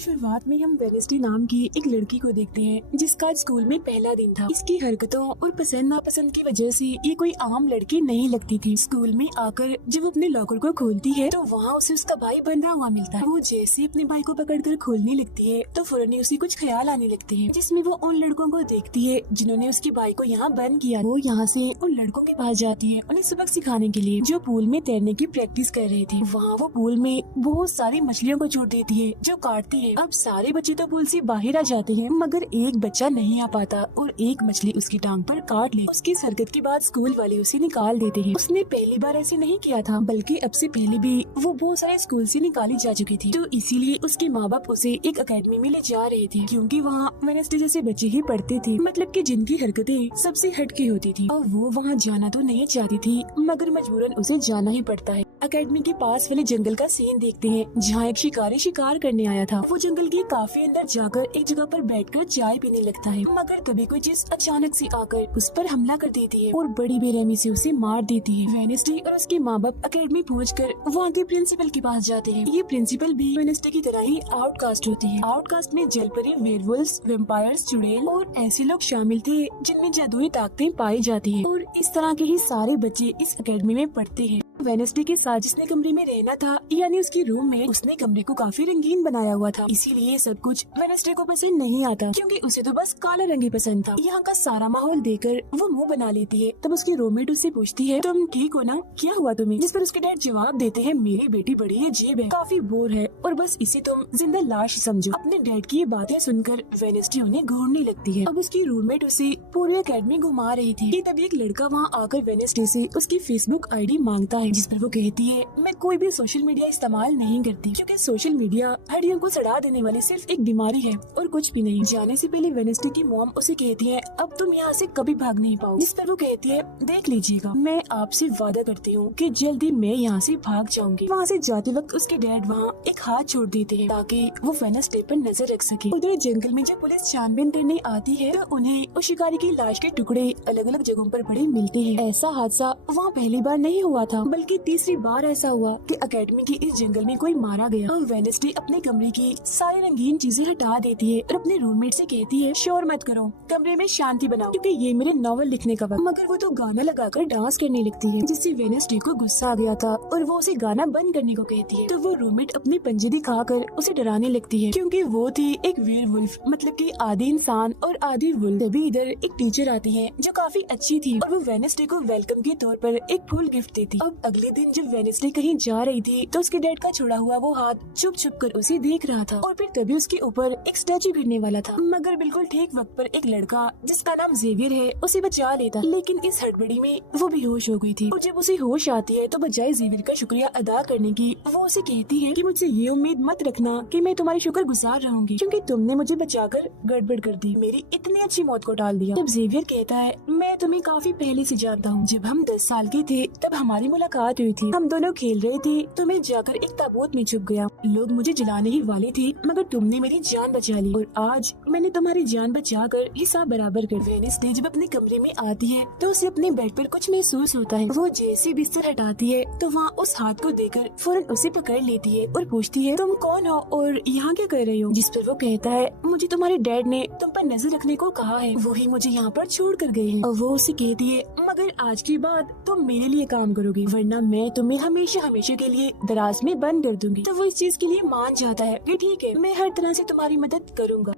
शुरुआत में हम वेनेसडे नाम की एक लड़की को देखते हैं जिसका आज स्कूल में पहला दिन था। इसकी हरकतों और पसंद नापसंद की वजह से ये कोई आम लड़की नहीं लगती थी। स्कूल में आकर जब वो अपने लॉकर को खोलती है तो वहाँ उसे उसका भाई बंधा हुआ मिलता है। वो जैसे अपने भाई को पकड़कर खोलने लगती है तो फौरन ही उसे कुछ ख्याल आने लगते हैं, जिसमें वो उन लड़कों को देखती है जिन्होंने उसके भाई को यहाँ बंद किया। वो यहाँ से उन लड़कों के पास जाती है उन्हें सबक सिखाने के लिए, जो पूल में तैरने की प्रैक्टिस कर रहे थे। वहाँ वो पूल में बहुत सारी मछलियों को छोड़ देती है जो काटती है। अब सारे बच्चे तो पूल से बाहर आ जाते हैं मगर एक बच्चा नहीं आ पाता और एक मछली उसकी टांग पर काट ले। उसकी इस हरकत के बाद स्कूल वाले उसे निकाल देते हैं। उसने पहली बार ऐसे नहीं किया था, बल्कि अब से पहले भी वो बहुत सारे स्कूल से निकाली जा चुकी थी। तो इसीलिए उसके माँ बाप उसे एक अकेडमी में ले जा रहे थे, क्योंकि वहाँ वेनेसडे जैसे बच्चे ही पढ़ते थे, मतलब कि जिनकी हरकतें सबसे हटके होती थी। और वो वहाँ जाना तो नहीं चाहती थी मगर मजबूरन उसे जाना ही पड़ता है। अकेडमी के पास वाले जंगल का सीन देखते हैं जहाँ एक शिकारी शिकार करने आया था। वो जंगल के काफी अंदर जाकर एक जगह पर बैठकर चाय पीने लगता है, मगर तभी कोई चीज अचानक से आकर उस पर हमला कर देती है और बड़ी बेरहमी से उसे मार देती है। वेनेसडे और उसके माँ बाप अकेडमी पहुंचकर वहाँ के प्रिंसिपल के पास जाते हैं। ये प्रिंसिपल भी वेनेसडे की तरह ही आउटकास्ट होती है। आउटकास्ट में जलपरी, वेयरवुल्व्स, वैम्पायर्स, चुड़ैल और ऐसे लोग शामिल थे जिनमें जादुई ताकतें पाई जाती है। और इस तरह के ही सारे बच्चे इस अकेडमी में पढ़ते हैं। वेनेसडे के साथ जिसने कमरे में रहना था, यानी उसकी रूम में, उसने कमरे को काफी रंगीन बनाया हुआ था। इसीलिए सब कुछ वेनेसडे को पसंद नहीं आता, क्योंकि उसे तो बस काला रंग ही पसंद था। यहाँ का सारा माहौल देखकर वो मुंह बना लेती है। तब उसकी रूममेट उससे पूछती है, तुम ठीक हो ना, क्या हुआ तुम्हें? जिस पर उसके डैड जवाब देते हैं, मेरी बेटी बड़ी है, जेब है, काफी बोर है और बस इसे तुम जिंदा लाश समझो। अपने डैड की ये बातें सुनकर वेनेसडे उन्हें घूरने लगती है। अब उसकी रूममेट उसे पूरी अकेडमी घुमा रही थी कि तभी एक लड़का वहाँ आकर वेनेसडे से उसकी फेसबुक आईडी मांगता है, जिस पर वो कहती है, मैं कोई भी सोशल मीडिया इस्तेमाल नहीं करती, क्योंकि सोशल मीडिया हड्डियों को सड़ा देने वाली सिर्फ एक बीमारी है और कुछ भी नहीं। जाने से पहले वेनेसडे की मॉम उसे कहती है, अब तुम यहाँ से कभी भाग नहीं पाओ। जिस पर वो कहती है, देख लीजिएगा, मैं आपसे वादा करती हूँ कि जल्दी मैं यहाँ से भाग जाऊंगी। वहाँ से जाते वक्त उसके डैड वहाँ एक हाथ छोड़ देते हैं ताकि वो वेनेसडे पर नजर रख सके। उधर जंगल में जब पुलिस छानबीन करने आती है तो उन्हें उस शिकारी की लाश के टुकड़े अलग अलग जगहों पर पड़े मिलते हैं। ऐसा हादसा वहाँ पहली बार नहीं हुआ था, बल्कि तीसरी बार ऐसा हुआ कि अकेडमी के इस जंगल में कोई मारा गया। और वेनेसडे अपने कमरे की सारी रंगीन चीजें हटा देती है और अपने रूममेट से कहती है, शोर मत करो, कमरे में शांति बनाओ, क्योंकि ये मेरे नॉवल लिखने का वक्त। मगर वो तो गाना लगाकर डांस करने लगती है, जिससे वेनेसडे को गुस्सा आ गया था और वो उसे गाना बंद करने को कहती है। तो वो रूममेट अपने पंजे दिखाकर उसे डराने लगती है, क्योंकि वो थी एक वेयरवुल्फ, मतलब कि आधी इंसान और आधी वुल्फ। तभी इधर एक टीचर आती है जो काफी अच्छी थी और वो वेनेसडे को वेलकम के तौर पर एक फूल गिफ्ट देती। अब अगले दिन जब वेनेसडे कहीं जा रही थी तो उसके डैड का छोड़ा हुआ वो हाथ छुप छुप कर उसे देख रहा था और फिर तभी उसके ऊपर एक स्टैचू गिरने वाला था, मगर बिल्कुल ठीक वक्त पर एक लड़का जिसका नाम जेवियर है उसे बचा लेता। लेकिन इस हड़बड़ी में वो बेहोश हो गई थी और जब उसे होश आती है तो बजाय जेवियर का शुक्रिया अदा करने की वो उसे कहती है कि मुझसे ये उम्मीद मत रखना कि मैं तुम्हारी शुक्रगुजार रहूंगी, क्योंकि तुमने मुझे बचाकर गड़बड़ कर दी, मेरी इतनी अच्छी मौत को टाल दिया। तब जेवियर कहता है, मैं तुम्हें काफी पहले से जानता हूँ, जब हम 10 साल के थे तब हमारी मुलाकात हुई थी, हम दोनों खेल रहे थे तो मैं जाकर एक ताबूत में छुप गया, लोग मुझे जलाने ही वाले थे मगर तुमने मेरी जान बचा ली और आज मैंने तुम्हारी जान बचाकर हिसाब बराबर कर। वेनेसडे जब अपने कमरे में आती है तो उसे अपने बेड पर कुछ महसूस होता है। वो जैसे बिस्तर हटाती है तो वहाँ उस हाथ को देखकर फौरन उसे पकड़ लेती है और पूछती है, तुम कौन हो और यहाँ क्या कर रही हो? जिस पर वो कहता है, मुझे तुम्हारे डैड ने तुम पर नजर रखने को कहा है, वो ही मुझे यहाँ पर छोड़ कर गए हैं। और वो उसे कहती है, मगर आज के बाद तुम मेरे लिए काम करोगी, वरना मैं तुम्हें हमेशा हमेशा के लिए दराज में बंद कर दूंगी। तो वो इस चीज के लिए मान जाता है कि ठीक है, मैं हर तरह से तुम्हारी मदद करूंगा।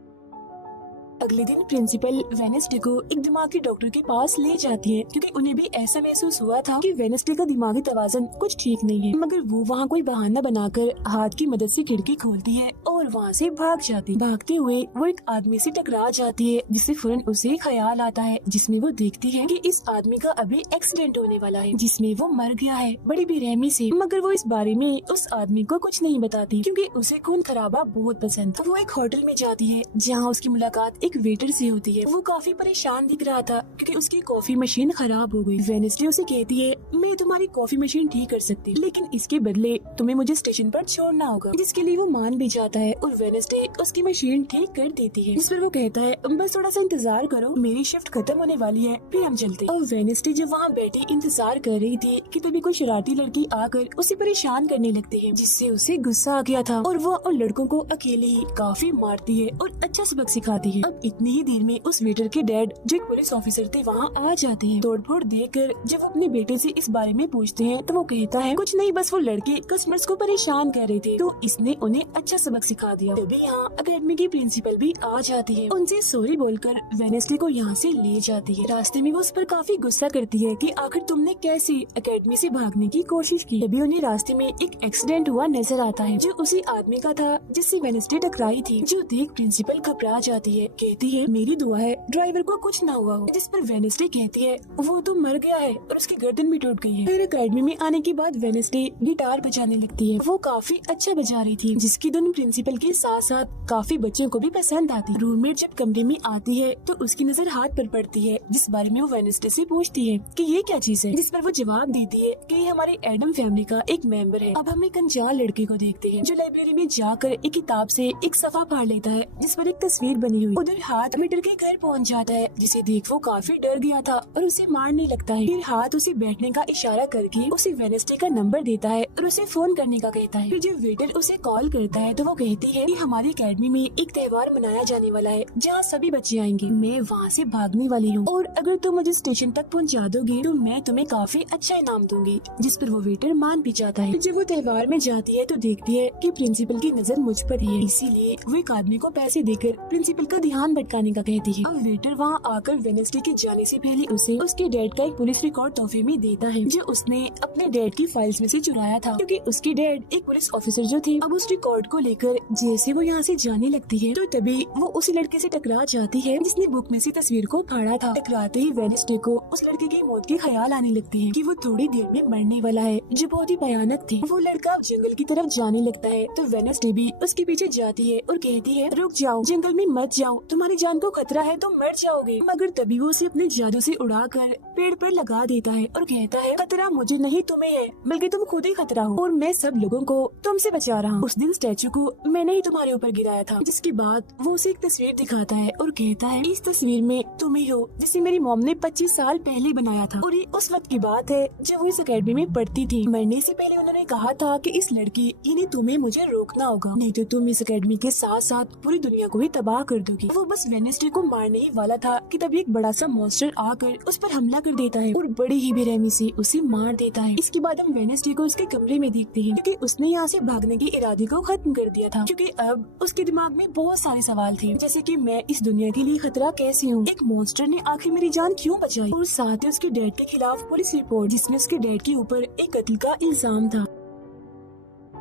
अगले दिन प्रिंसिपल वेनेसडे को एक दिमागी डॉक्टर के पास ले जाती है, क्योंकि उन्हें भी ऐसा महसूस हुआ था कि वेनेसडे का दिमागी तवाज़ुन कुछ ठीक नहीं है। मगर वो वहाँ कोई बहाना बनाकर हाथ की मदद से खिड़की खोलती है और वहाँ से भाग जाती। भागते हुए वो एक आदमी से टकरा जाती है, जिससे फौरन उसे ख्याल आता है, जिसमें वो देखती है कि इस आदमी का अभी एक्सीडेंट होने वाला है, जिसमें वो मर गया है बड़ी बेरहमी से। मगर वो इस बारे में उस आदमी को कुछ नहीं बताती, क्योंकि उसे खून खराबा बहुत पसंद था। वो एक होटल में जाती है जहाँ उसकी मुलाकात एक वेटर से होती है। वो काफी परेशान दिख रहा था क्योंकि उसकी कॉफी मशीन खराब हो गई। वेडनेसडे उसे कहती है, मैं तुम्हारी कॉफी मशीन ठीक कर सकती, लेकिन इसके बदले तुम्हें मुझे स्टेशन पर छोड़ना होगा, जिसके लिए वो मान भी जाता है और वेडनेसडे उसकी मशीन ठीक कर देती है। जिस पर वो कहता है, बस थोड़ा सा इंतजार करो, मेरी शिफ्ट खत्म होने वाली है, फिर हम चलते। और वेडनेसडे जब वहाँ बैठी इंतजार कर रही थी कि तभी कोई शरारती लड़की आकर उसे परेशान करने लगती है, जिससे उसे गुस्सा आ गया था और वो उन लड़कों को अकेले ही काफी मारती है और अच्छा सबक सिखाती है। अब इतनी ही देर में उस वेटर के डैड, जो एक पुलिस ऑफिसर थे, वहाँ आ जाते हैं। तोड़फोड़ देखकर जब वो अपने बेटे से इस बारे में पूछते हैं तो वो कहता है, कुछ नहीं, बस वो लड़के कस्टमर्स को परेशान कर रहे थे, तो इसने उन्हें अच्छा सबक सिखा दिया। तभी यहाँ अकेडमी की प्रिंसिपल भी आ जाती है। उनसे सॉरी बोलकर वेडनेसडे को यहाँ से ले जाती है। रास्ते में वो उस पर काफी गुस्सा करती है कि आखिर तुमने कैसे अकेडमी से भागने की कोशिश की। तभी उन्हें रास्ते में एक एक्सीडेंट हुआ नजर आता है, जो उसी आदमी का था जिससे वेडनेसडे टकराई थी। जो देख प्रिंसिपल घबरा जाती है, कहती है, मेरी दुआ है ड्राइवर को कुछ ना हुआ हो। जिस पर वेडनेसडे कहती है, वो तो मर गया है और उसकी गर्दन भी टूट गई है। फिर अकेडमी में आने के बाद वेडनेसडे गिटार बजाने लगती है। वो काफी अच्छा बजा रही थी, जिसकी धुन प्रिंसिपल के साथ साथ काफी बच्चों को भी पसंद आती। रूममेट जब कमरे में आती है तो उसकी नजर हाथ पर पड़ती है, जिस बारे में वो वेडनेसडे से पूछती है कि ये क्या चीज है। जिस पर वो जवाब देती है कि ये हमारे एडम फैमिली का एक मेंबर है। अब हम एक अनजान लड़के को देखते हैं जो लाइब्रेरी में जाकर एक किताब से एक सफा फाड़ लेता है, जिस पर एक तस्वीर बनी हुई। उधर हाथ मीटर के घर पहुंच जाता है, जिसे देख वो काफी डर गया था और उसे मारने लगता है। फिर हाथ उसे बैठने का इशारा करके उसे वेडनेसडे का नंबर देता है और उसे फोन करने का कहता है। फिर जब वेटर उसे कॉल करता है तो वो कहती है कि हमारी अकेडमी में एक त्योहार मनाया जाने वाला है जहाँ सभी बच्चे आएंगे। मैं वहाँ से भागने वाली हूँ और अगर तुम मुझे स्टेशन तक पहुँचा दोगे तो मैं तुम्हें काफी अच्छा इनाम दूंगी। जिस पर वो वेटर मान भी जाता है। जब वो त्योहार में जाती है तो देखती है कि प्रिंसिपल की नजर मुझ पर ही है, इसीलिए वो एक आदमी को पैसे देकर प्रिंसिपल का ध्यान भटकाने का कहती है। अब वेटर वहाँ आकर वेडनेसडे के जाने से पहले उसे उसके डैड का एक पुलिस रिकॉर्ड तोहफे में देता है, जो उसने अपने डैड की फाइल्स में से चुराया था, क्योंकि उसके डैड एक पुलिस ऑफिसर जो थे। अब उस रिकॉर्ड को लेकर जैसे वो यहाँ से जाने लगती है तो तभी वो उसी लड़के से टकरा जाती है जिसने बुक में से तस्वीर को फाड़ा था। टकराते ही वेडनेसडे को उस लड़के की मौत के ख्याल आने लगते हैं कि वो थोड़ी देर में मरने वाला है, जो बहुत ही भयानक थी। वो लड़का जंगल की तरफ जाने लगता है तो वेडनेसडे भी उसके पीछे जाती है और कहती है, रुक जाओ, जंगल में मत जाओ, तुम्हारी जान को खतरा है, तुम मर जाओगे। मगर तभी वो उसे अपने जादू से उड़ाकर पेड़ पर लगा देता है और कहता है, खतरा मुझे नहीं तुम्हें है, बल्कि तुम खुद ही खतरा हो और मैं सब लोगों को तुमसे बचा रहा हूँ। उस दिन स्टैचू को मैंने ही तुम्हारे ऊपर गिराया था। जिसके बाद वो उसे एक तस्वीर दिखाता है और कहता है, इस तस्वीर में तुम ही हो जिसे मेरी मॉम ने 25 साल पहले बनाया था। और ये उस वक्त की बात है जब वो इस अकेडमी में पढ़ती थी। मरने से पहले उन्होंने कहा था कि इस लड़की यानी तुम्हें मुझे रोकना होगा, नहीं तो तुम इस अकेडमी के साथ साथ पूरी दुनिया को ही तबाह कर दोगी। वो बस वेडनेसडे को मारने ही वाला था कि तभी एक बड़ा सा मॉन्स्टर आकर उस पर हमला कर देता है और बड़ी ही बेरहमी से उसे मार देता है। इसके बाद हम वेडनेसडे को उसके कमरे में देखते हैं, क्योंकि उसने यहाँ से भागने के इरादे को खत्म कर दिया था। क्योंकि अब उसके दिमाग में बहुत सारे सवाल थे, जैसे कि मैं इस दुनिया के लिए खतरा कैसे हूँ, एक मॉन्स्टर ने आखिर मेरी जान क्यों बचाई, और साथ ही उसके डैड के खिलाफ पुलिस रिपोर्ट जिसमें उसके डैड के ऊपर एक कत्ल का इल्जाम था।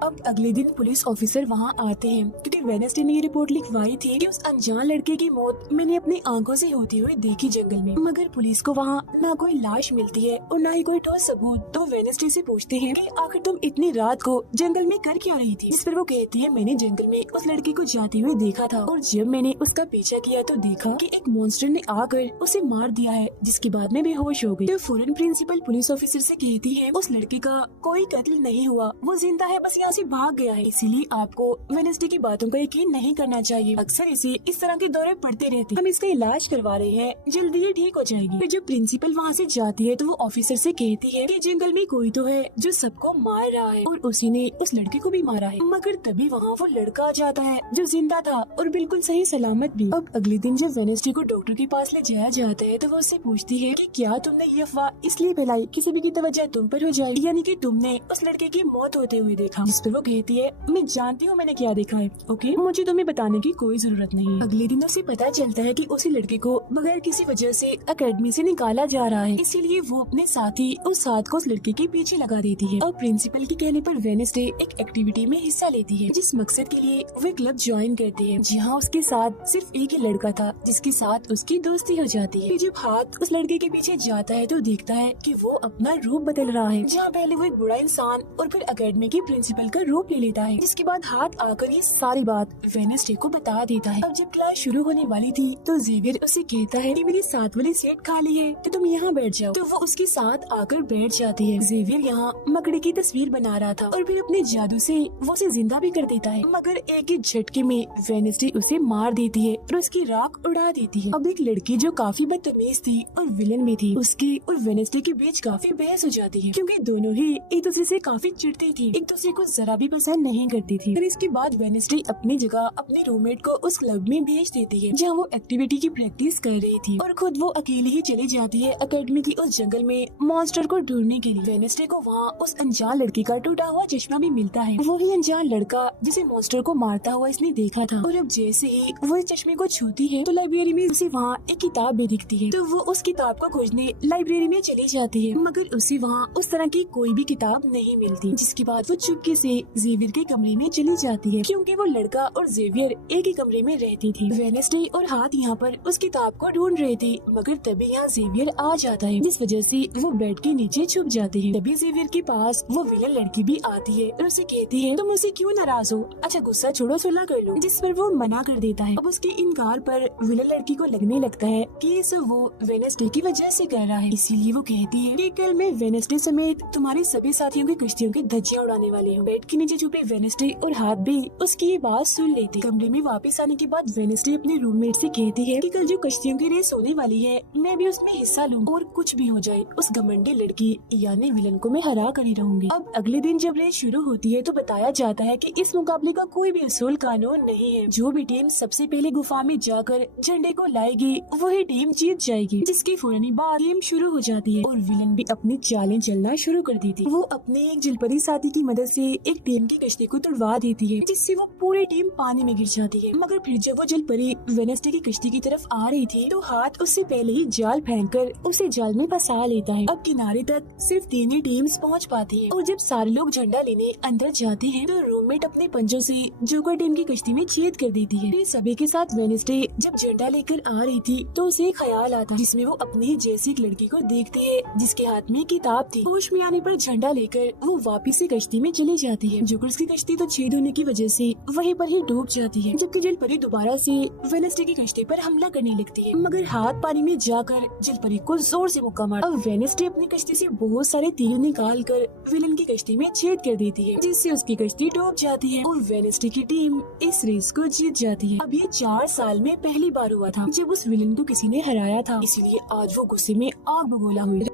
अब अगले दिन पुलिस ऑफिसर वहाँ आते हैं, क्योंकि वेडनेसडे ने ये रिपोर्ट लिखवाई थी कि उस अनजान लड़के की मौत मैंने अपनी आंखों से होती हुई देखी जंगल में। मगर पुलिस को वहाँ ना कोई लाश मिलती है और ना ही कोई ठोस सबूत। तो वेडनेसडे से पूछते हैं कि आखिर तुम इतनी रात को जंगल में कर क्या रही थी। जिस पर वो कहती है, मैंने जंगल में उस लड़के को जाते हुए देखा था और जब मैंने उसका पीछा किया तो देखा कि एक मॉन्स्टर ने आकर उसे मार दिया है, जिसके बाद मैं बेहोश हो गई। तो फौरन प्रिंसिपल पुलिस ऑफिसर से कहती है, उस लड़के का कोई कत्ल नहीं हुआ, वो जिंदा है, बस से भाग गया है, इसीलिए आपको वेडनेसडे की बातों का यकीन नहीं करना चाहिए। अक्सर इसे इस तरह के दौरे पड़ते रहते, हम इसका इलाज करवा रहे हैं, जल्दी ये ठीक हो जाएगी। फिर जब प्रिंसिपल वहाँ से जाती है तो वो ऑफिसर से कहती है कि जंगल में कोई तो है जो सबको मार रहा है और उसी ने उस लड़के को भी मारा है। मगर तभी वहाँ वो लड़का आ जाता है जो जिंदा था और बिल्कुल सही सलामत भी। अब अगले दिन जब वेडनेसडे को डॉक्टर के पास ले जाया जाता है तो वो उससे पूछती है कि क्या तुमने ये अफवाह इसलिए फैलाई किसी भी की तवज्जो तुम पर हो जाए, यानी कि तुमने उस लड़के की मौत होते हुए देखा। जिस पर वो कहती है, मैं जानती हूँ मैंने क्या देखा है, ओके, मुझे तुम्हें बताने की कोई जरूरत नहीं है। अगले दिन उसे पता चलता है कि उसी लड़के को बगैर किसी वजह से अकेडमी से निकाला जा रहा है, इसीलिए वो अपने साथी उस साथ को उस लड़के के पीछे लगा देती है। और प्रिंसिपल के कहने पर वेडनेसडे एक एक्टिविटी में हिस्सा लेती है, जिस मकसद के लिए वो क्लब ज्वाइन करती है, जहाँ उसके साथ सिर्फ एक ही लड़का था जिसके साथ उसकी दोस्ती हो जाती है। जब हाथ उस लड़के के पीछे जाता है तो देखता है कि वो अपना रूप बदल रहा है, जहाँ पहले वो एक बुरा इंसान और फिर अकेडमी की प्रिंसिपल का रूप ले लेता है, जिसके बाद हाथ आकर ये सारी बात वेडनेसडे को बता देता है। अब जब क्लास शुरू होने वाली थी तो जेवियर उसे कहता है कि मेरी साथ वाली सीट खाली है तो तुम यहाँ बैठ जाओ, तो वो उसके साथ आकर बैठ जाती है। जेवियर यहाँ मकड़ी की तस्वीर बना रहा था और फिर अपने जादू से वो उसे जिंदा भी कर देता है, मगर एक ही झटके में वेडनेसडे उसे मार देती है और उसकी राख उड़ा देती है। अब एक लड़की जो काफी बदतमीज थी और विलन भी थी, उसकी और वेडनेसडे के बीच काफी बहस हो जाती है, क्योंकि दोनों ही एक दूसरे से काफी चिढ़ती थी, एक दूसरे को जरा भी पसंद नहीं करती थी। और इसके बाद वेडनेसडे अपनी जगह अपने रूममेट को उस क्लब में भेज देती है जहाँ वो एक्टिविटी की प्रैक्टिस कर रही थी, और खुद वो अकेली ही चली जाती है अकेडमी की उस जंगल में मॉन्स्टर को ढूंढने के लिए। वेडनेसडे को वहाँ उस अनजान लड़की का टूटा हुआ चश्मा भी मिलता है, वही अनजान लड़का जिसे मॉन्स्टर को मारता हुआ इसने देखा था। और अब जैसे ही वो इस चश्मे को छूती है तो लाइब्रेरी में उसे वहाँ एक किताब भी दिखती है, तो वो उस किताब को खोजने लाइब्रेरी में चली जाती है, मगर उसे वहाँ उस तरह की कोई भी किताब नहीं मिलती। जिसके बाद वो चुपके से जेवियर के कमरे में चली जाती है, क्योंकि वो लड़का और जेवियर एक ही कमरे में रहती थी। वेडनेसडे और हाथ यहाँ पर उस किताब को ढूंढ रहे थे, मगर तभी यहाँ जेवियर आ जाता है, जिस वजह से वो बेड के नीचे छुप जाते हैं। तभी जेवियर के पास वो विलन लड़की भी आती है और उसे कहती है तुम मुझसे क्यों नाराज हो, अच्छा गुस्सा छोड़ो, सुलह कर लो, जिस पर वो मना कर देता है। अब उसके इनकार पर विलन लड़की को लगने लगता है कि ये सब वो वेडनेसडे की वजह से कर रहा है, इसीलिए वो कहती है कि कल मैं वेडनेसडे समेत तुम्हारे सभी साथियों की कश्तियों की धज्जियां उड़ाने वाली हूँ। बेड के नीचे छुपे वेडनेसडे और हाथ भी उसकी ये बात सुन लेते। कमरे में वापस आने के बाद वेडनेसडे अपने रूममेट से कहती है कि कल जो कश्तियों की रेस होने वाली है मैं भी उसमें हिस्सा लूँ, और कुछ भी हो जाए उस घमंडी लड़की यानी विलन को मैं हरा कर ही रहूंगी। अब अगले दिन जब रेस शुरू होती है तो बताया जाता है कि इस मुकाबले का कोई भी असूल कानून नहीं है, जो भी टीम सबसे पहले गुफा में जाकर झंडे को लाएगी वही टीम जीत जाएगी। जिसके फौरन बाद गेम शुरू हो जाती है और विलन भी अपनी चालें चलना शुरू कर देती। वो अपने एक जलपरी साथी की मदद से एक टीम की कश्ती को तुड़वा देती है, जिससे वो पूरी टीम पानी में गिर जाती है। मगर फिर जब वो जलपरी वेडनेसडे की कश्ती की तरफ आ रही थी तो हाथ उससे पहले ही जाल फेंककर उसे जाल में फंसा लेता है। अब किनारे तक सिर्फ 3 ही टीम्स पहुंच पाती है, और जब सारे लोग झंडा लेने अंदर जाते हैं तो रूममेट अपने पंजों से जोकर टीम की कश्ती में छेद कर देती है। फिर सभी के साथ वेडनेसडे जब झंडा लेकर आ रही थी तो उसे एक ख्याल आता है, जिसमें वो अपनी ही जैसी एक लड़की को देखती है जिसके हाथ में किताब थी। होश में आने पर झंडा लेकर वो वापिस से कश्ती में चली जाती है। जोकर्स की कश्ती तो छेद होने की वजह से वहीं पर ही डूब जाती है, जबकि जलपरी दोबारा से वेडनेसडे की कश्ती पर हमला करने लगती है, मगर हाथ पानी में जाकर जलपरी को जोर से मुक्का मार। अब वेडनेसडे अपनी कश्ती से बहुत सारे तीर निकाल कर विलन की कश्ती में छेद कर देती है, जिससे उसकी कश्ती डूब जाती है और वेडनेसडे की टीम इस रेस को जीत जाती है। अब ये 4 साल में पहली बार हुआ था जब उस विलन को किसी ने हराया था, इसीलिए आज वो गुस्से में आग बगोला हुई।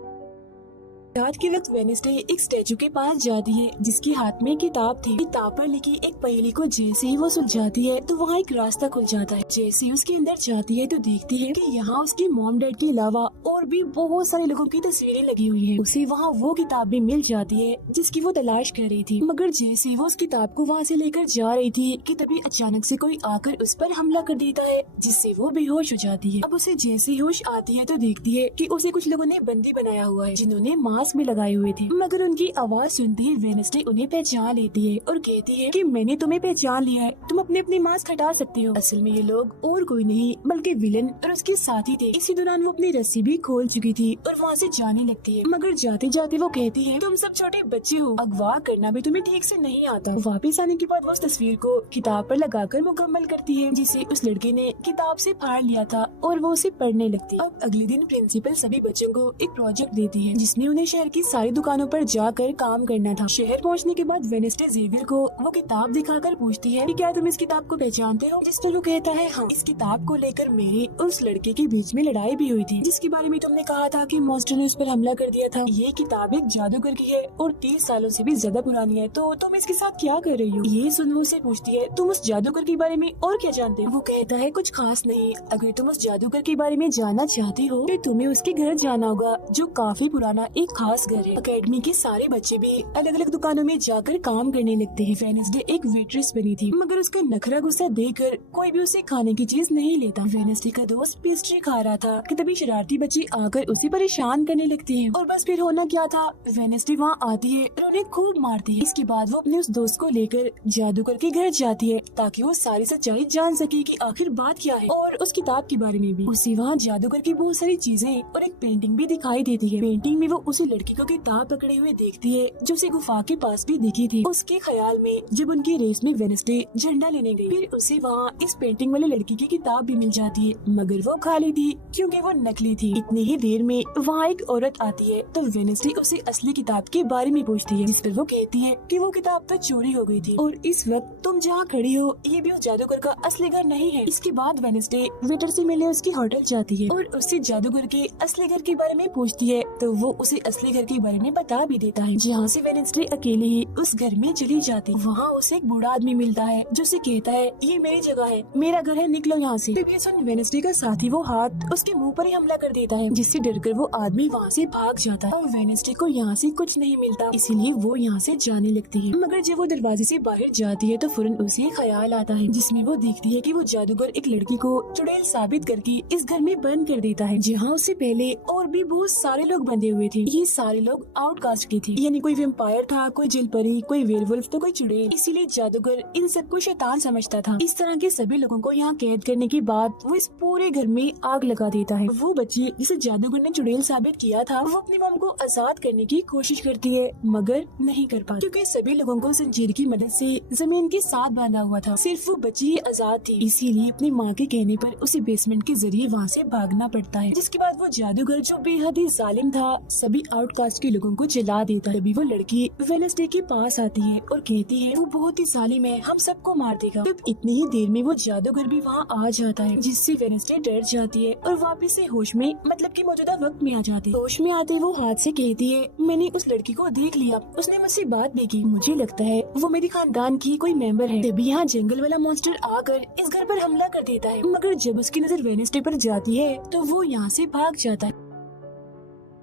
रात के वक्त वेडनेसडे एक स्टैचू के पास जाती है जिसके हाथ में किताब थी। किताब पर लिखी एक पहेली को जैसे ही वो सुलझाती है तो वहाँ एक रास्ता खुल जाता है। जैसे ही उसके अंदर जाती है तो देखती है कि यहाँ उसके मॉम डैड के अलावा और भी बहुत सारे लोगों की तस्वीरें लगी हुई है। उसे वहाँ वो किताब भी मिल जाती है जिसकी वो तलाश कर रही थी, मगर जैसे ही वो उस किताब को वहाँ से लेकर जा रही थी कि तभी अचानक से कोई आकर उस पर हमला कर देता है, जिससे वो बेहोश हो जाती है। अब उसे जैसे ही होश आती है तो देखती है कि उसे कुछ लोगों ने बंदी बनाया हुआ है, जिन्होंने मास्क भी लगाए हुए थे, मगर उनकी आवाज सुनते ही वेडनेसडे उन्हें पहचान लेती है और कहती है कि मैंने तुम्हें पहचान लिया है, तुम अपने अपनी मास्क हटा सकते हो। असल में ये लोग और कोई नहीं बल्कि विलन और उसके साथी थे। इसी दौरान वो अपनी रस्सी भी खोल चुकी थी और वहाँ से जाने लगती है, मगर जाते जाते वो कहती है तुम सब छोटे बच्चे हो, अगवा करना भी तुम्हें ठीक से नहीं आता। वापिस आने के बाद वो उस तस्वीर को किताब पर लगाकर मुकम्मल करती है जिसे उस लड़के ने किताब से फाड़ लिया था और वो उसे पढ़ने लगती। अब अगले दिन प्रिंसिपल सभी बच्चों को एक प्रोजेक्ट देती है जिसमें उन्हें शहर की सारी दुकानों पर जाकर काम करना था। शहर पहुंचने के बाद वेडनेसडे जेवियर को वो किताब दिखाकर पूछती है कि क्या तुम इस किताब को पहचानते हो, जिस पर वो कहता है हाँ, इस किताब को लेकर मेरे और उस लड़के के बीच में लड़ाई भी हुई थी जिसके बारे में तुमने कहा था कि मॉन्स्टर ने उस पर हमला कर दिया था। ये किताब एक जादूगर की है और 30 सालों से भी ज्यादा पुरानी है, तो तुम इसके साथ क्या कर रही हो। ये सुन वो उसे पूछती है तुम उस जादूगर के बारे में और क्या जानते हो। वो कहता है कुछ खास नहीं, अगर तुम उस जादूगर के बारे में जानना चाहती हो तो तुम्हें उसके घर जाना होगा जो काफी पुराना एक खास घर है। अकेडमी के सारे बच्चे भी अलग अलग दुकानों में जाकर काम करने लगते हैं। वेडनेसडे एक वेट्रेस बनी थी, मगर उसका नखरा गुस्सा देखकर कोई भी उसे खाने की चीज नहीं लेता। वेडनेसडे का दोस्त पेस्ट्री खा रहा था कि तभी शरारती बच्चे आकर उसे परेशान करने लगते हैं और बस फिर होना क्या था, वेडनेसडे वहाँ आती है और उन्हें खूब मारती है। इसके बाद वो अपने उस दोस्त को लेकर जादूगर के घर जाती है ताकि वो सारी सच्चाई जान सके कि आखिर बात क्या है, और उस किताब के बारे में भी। उसे वहाँ जादूगर की बहुत सारी चीजें और एक पेंटिंग भी दिखाई देती है। पेंटिंग में वो उसी लड़की को किताब पकड़े हुए देखती है जो उसे गुफा के पास भी दिखी थी। उसके ख्याल में जब उनकी रेस में वेडनेसडे झंडा लेने गई, फिर उसे वहाँ इस पेंटिंग वाले लड़की की किताब भी मिल जाती है, मगर वो खाली थी क्योंकि वो नकली थी। इतनी ही देर में वहाँ एक औरत आती है तो वेडनेसडे उसे असली किताब के बारे में पूछती है, जिस पर वो कहती है कि वो किताब तो चोरी हो गई थी और इस वक्त तुम जहाँ खड़ी हो ये भी उस जादूगर का असली घर नहीं है। इसके बाद वेडनेसडे वेटर से मिलने उसकी होटल जाती है और उससे जादूगर के असली घर के बारे में पूछती है तो वो उसे असली घर के बारे में बता भी देता है, जहाँ से वेडनेसडे अकेले ही उस घर में चली जाती। वहाँ उसे एक बूढ़ा आदमी मिलता है जो उसे कहता है ये मेरी जगह है, मेरा घर है, निकलो यहाँ से। तब ये सुन वेडनेसडे का साथी वो हाथ उसके मुंह पर ही हमला कर देता है, जिससे डरकर वो आदमी वहाँ से भाग जाता है और वेडनेसडे को यहाँ से कुछ नहीं मिलता, इसीलिए वो यहाँ से जाने लगती है। मगर जब वो दरवाजे से बाहर जाती है तो फौरन उसे एक ख्याल आता है, जिसमें वो देखती है कि वो जादूगर एक लड़की को चुड़ैल साबित करके इस घर में बंद कर देता है, जहाँ उससे पहले और भी बहुत सारे लोग बंधे हुए थे। ये सारे लोग आउटकास्ट के थे, यानी कोई वेम्पायर था, कोई जलपरी, कोई वेयरवुल्फ तो कोई चुड़ैल। इसीलिए जादूगर इन सबको शैतान समझता था। इस तरह के सभी लोगों को यहाँ कैद करने के बाद वो इस पूरे घर में आग लगा देता है। वो बच्ची जिसे जादूगर ने चुड़ैल साबित किया था वो अपनी मॉम को आजाद करने की कोशिश करती है, मगर नहीं कर पाती क्योंकि सभी लोगों को जंजीर की मदद से जमीन के साथ बांधा हुआ था। सिर्फ वो बच्ची ही आजाद थी, इसीलिए अपनी माँ के कहने पर उसे बेसमेंट के जरिए वहाँ से भागना पड़ता है। जिसके बाद वो जादूगर जो बेहद ही जालिम था सभी आउटकास्ट के लोगों को जला देता है। तभी वो लड़की वेडनेसडे के पास आती है और कहती है वो बहुत ही जालिम है, हम सबको मार देगा। तब इतनी ही देर में वो जादूगर भी वहाँ आ जाता है, जिससे वेडनेसडे डर जाती है और वापस से होश में मतलब कि मौजूदा वक्त में आ जाती है। होश में आते वो हाथ से कहती है मैंने उस लड़की को देख लिया, उसने मुझसे बात भी की, मुझे लगता है वो मेरे खानदान की कोई मेंबर है। तभी यहाँ जंगल वाला मॉन्स्टर आकर इस घर पर हमला कर देता है, मगर जब उसकी नजर वेडनेसडे पर जाती है तो वो यहाँ से भाग जाता है।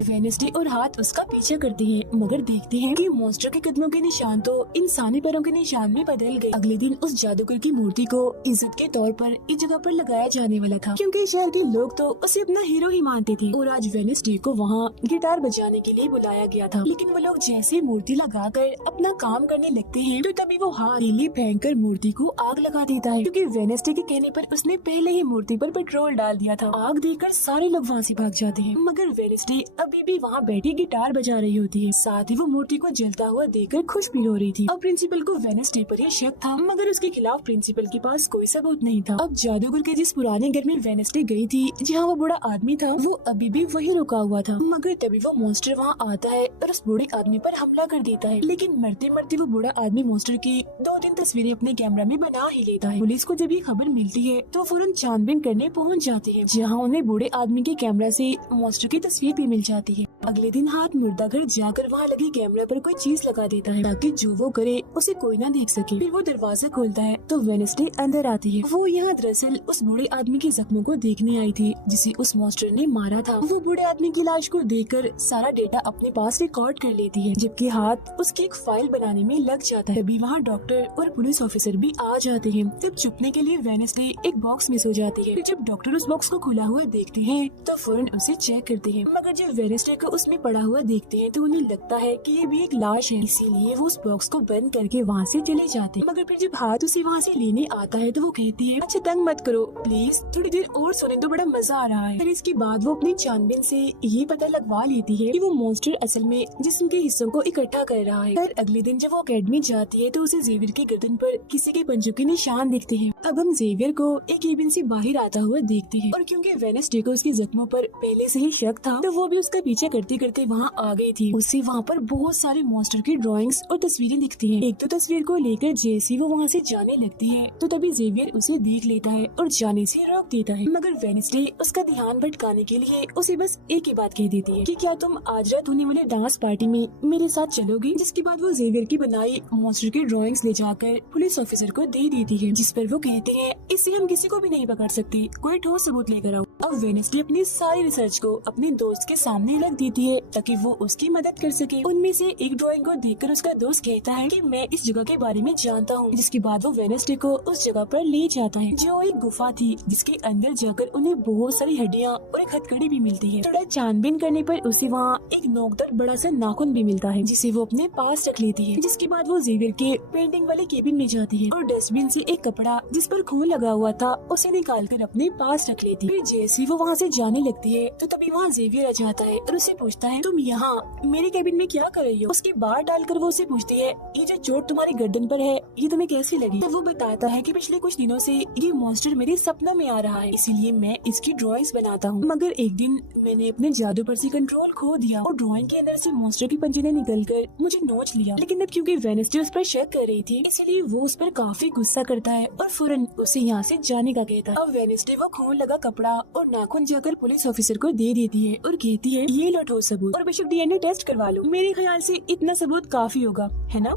वेडनेसडे और हाथ उसका पीछा करते हैं, मगर देखते हैं कि मॉन्स्टर के कदमों के निशान तो इंसानी पैरों के निशान में बदल गए। अगले दिन उस जादूगर की मूर्ति को इज्जत के तौर पर इस जगह पर लगाया जाने वाला था, क्योंकि शहर के लोग तो उसे अपना हीरो ही मानते थे। और आज वेडनेसडे को वहाँ गिटार बजाने के लिए बुलाया गया था, लेकिन वो लोग जैसे मूर्ति लगाकर अपना काम करने लगते हैं तो तभी वो हाथ नीली फेंक कर मूर्ति को आग लगा देता है, क्योंकि वेडनेसडे के कहने पर उसने पहले ही मूर्ति पर पेट्रोल डाल दिया था। आग देखकर सारे लोग वहाँ से भाग जाते हैं, मगर वेडनेसडे अभी भी वहाँ बैठी गिटार बजा रही होती है। साथ ही वो मूर्ति को जलता हुआ देखकर खुश भी हो रही थी। अब प्रिंसिपल को वेडनेसडे पर यह शक था, मगर उसके खिलाफ प्रिंसिपल के पास कोई सबूत नहीं था। अब जादूगर के जिस पुराने घर में वेडनेसडे गई थी, जहाँ वो बूढ़ा आदमी था, वो अभी भी वहीं रुका हुआ था। मगर तभी वो मॉन्स्टर वहाँ आता है और उस बूढ़े आदमी पर हमला कर देता है। लेकिन मरते मरते वो बूढ़ा आदमी मॉन्स्टर की 2-3 तस्वीरें अपने कैमरा में बना ही लेता है। पुलिस को जब ये खबर मिलती है तो फौरन छानबीन करने पहुँच जाती है, जहाँ उन्हें बूढ़े आदमी के कैमरा से मॉन्स्टर की तस्वीर भी मिल जाती है। अगले दिन हाथ मुर्दा घर जाकर वहाँ लगी कैमरा पर कोई चीज लगा देता है, ताकि जो वो करे उसे कोई ना देख सके। फिर वो दरवाजा खोलता है तो वेडनेसडे अंदर आती है। वो यहाँ दरअसल उस बूढ़े आदमी के जख्मों को देखने आई थी, जिसे उस मॉन्स्टर ने मारा था। वो बूढ़े आदमी की लाश को देखकर सारा डेटा अपने पास रिकॉर्ड कर लेती है, जबकि हाथ उसकी एक फाइल बनाने में लग जाता है। तभी वहाँ डॉक्टर और पुलिस ऑफिसर भी आ जाते हैं। तब छुपने के लिए वेडनेसडे एक बॉक्स मिस हो जाती है। जब डॉक्टर उस बॉक्स को खुला हुआ देखते हैं तो फौरन उसे चेक करते हैं, मगर जब वेडनेसडे को उसमें पड़ा हुआ देखते हैं तो उन्हें लगता है कि ये भी एक लाश है, इसीलिए वो उस बॉक्स को बंद करके वहाँ से चले जाते हैं। मगर फिर जब हाथ उसे वहाँ से लेने आता है तो वो कहती है अच्छा तंग मत करो प्लीज, थोड़ी देर और सोने तो बड़ा मजा आ रहा है। फिर इसके बाद वो अपनी छानबीन से ये पता लगवा लेती है कि वो मॉन्स्टर असल में जिस्म के हिस्सों को इकट्ठा कर रहा है। फिर अगले दिन जब वो अकेडमी जाती है तो उसे जेवियर की गर्दन पर किसी के पंजों के निशान दिखते हैं। अब हम जेवियर को एक केबिन से बाहर आता हुआ देखते हैं, और क्योंकि वेडनेसडे को उसके जख्मों पर पहले से ही शक था तो वो भी उसका पीछे करते करते वहाँ आ गई थी। उससे वहाँ पर बहुत सारे मॉन्स्टर की ड्राइंग्स और तस्वीरें दिखती हैं। एक तो तस्वीर को लेकर जैसे वो वहाँ से जाने लगती है तो तभी जेवियर उसे देख लेता है और जाने से रोक देता है, मगर वेडनेसडे उसका ध्यान भटकाने के लिए उसे बस एक ही बात कह देती है कि क्या तुम आज रात होने वाले डांस पार्टी में मेरे साथ चलोगे। जिसके बाद वो जेवियर की बनाई मॉन्स्टर की ड्राइंग्स ले जाकर पुलिस ऑफिसर को दे देती है, जिस पर वो कहते हैं इससे हम किसी को भी नहीं पकड़ सकते, कोई ठोस सबूत लेकर आओ। अब वेडनेसडे अपनी सारी रिसर्च को अपने दोस्त के सामने रख देती है ताकि वो उसकी मदद कर सके। उनमें से एक ड्राइंग को देखकर उसका दोस्त कहता है कि मैं इस जगह के बारे में जानता हूँ। जिसके बाद वो वेडनेसडे को उस जगह पर ले जाता है जो एक गुफा थी, जिसके अंदर जाकर उन्हें बहुत सारी हड्डियाँ और एक हथकड़ी भी मिलती है। थोड़ा छानबीन करने पर उसे वहाँ एक नोकदार बड़ा सा नाखून भी मिलता है, जिसे वो अपने पास रख लेती है। जिसके बाद वो जेवियर के पेंटिंग वाले केबिन में जाती है और डस्टबिन से एक कपड़ा जिस पर खून लगा हुआ था उसे निकाल कर अपने पास रख लेती है। फिर जैसे वो वहाँ से जाने लगती है तो तभी वहाँ जेवियर आ जाता है और उसे उससे पूछता है, तुम यहाँ मेरे कैबिन में क्या कर रही हो? उसकी बात डालकर वो उसे पूछती है, ये जो चोट तुम्हारी गर्दन पर है ये तुम्हें कैसी लगी? तो वो बताता है कि पिछले कुछ दिनों से ये मॉन्स्टर मेरे सपनों में आ रहा है, इसीलिए मैं इसकी ड्राइंग्स बनाता हूँ। मगर एक दिन मैंने अपने जादू पर से कंट्रोल खो दिया और ड्राइंग के अंदर से मॉन्स्टर की पंजे ने निकलकर मुझे नोच लिया। लेकिन अब क्योंकि वेडनेसडे उस पर शक कर रही थी, इसीलिए वो उस पर काफी गुस्सा करता है और फौरन उसे यहाँ से जाने का कहता है। अब वेडनेसडे वो खून लगा कपड़ा और नाखून जाकर पुलिस ऑफिसर को दे देती है और कहती है, ये लो ठोस सबूत और बेशक डीएनए टेस्ट करवा लो, मेरे ख्याल से इतना सबूत काफी होगा, है ना?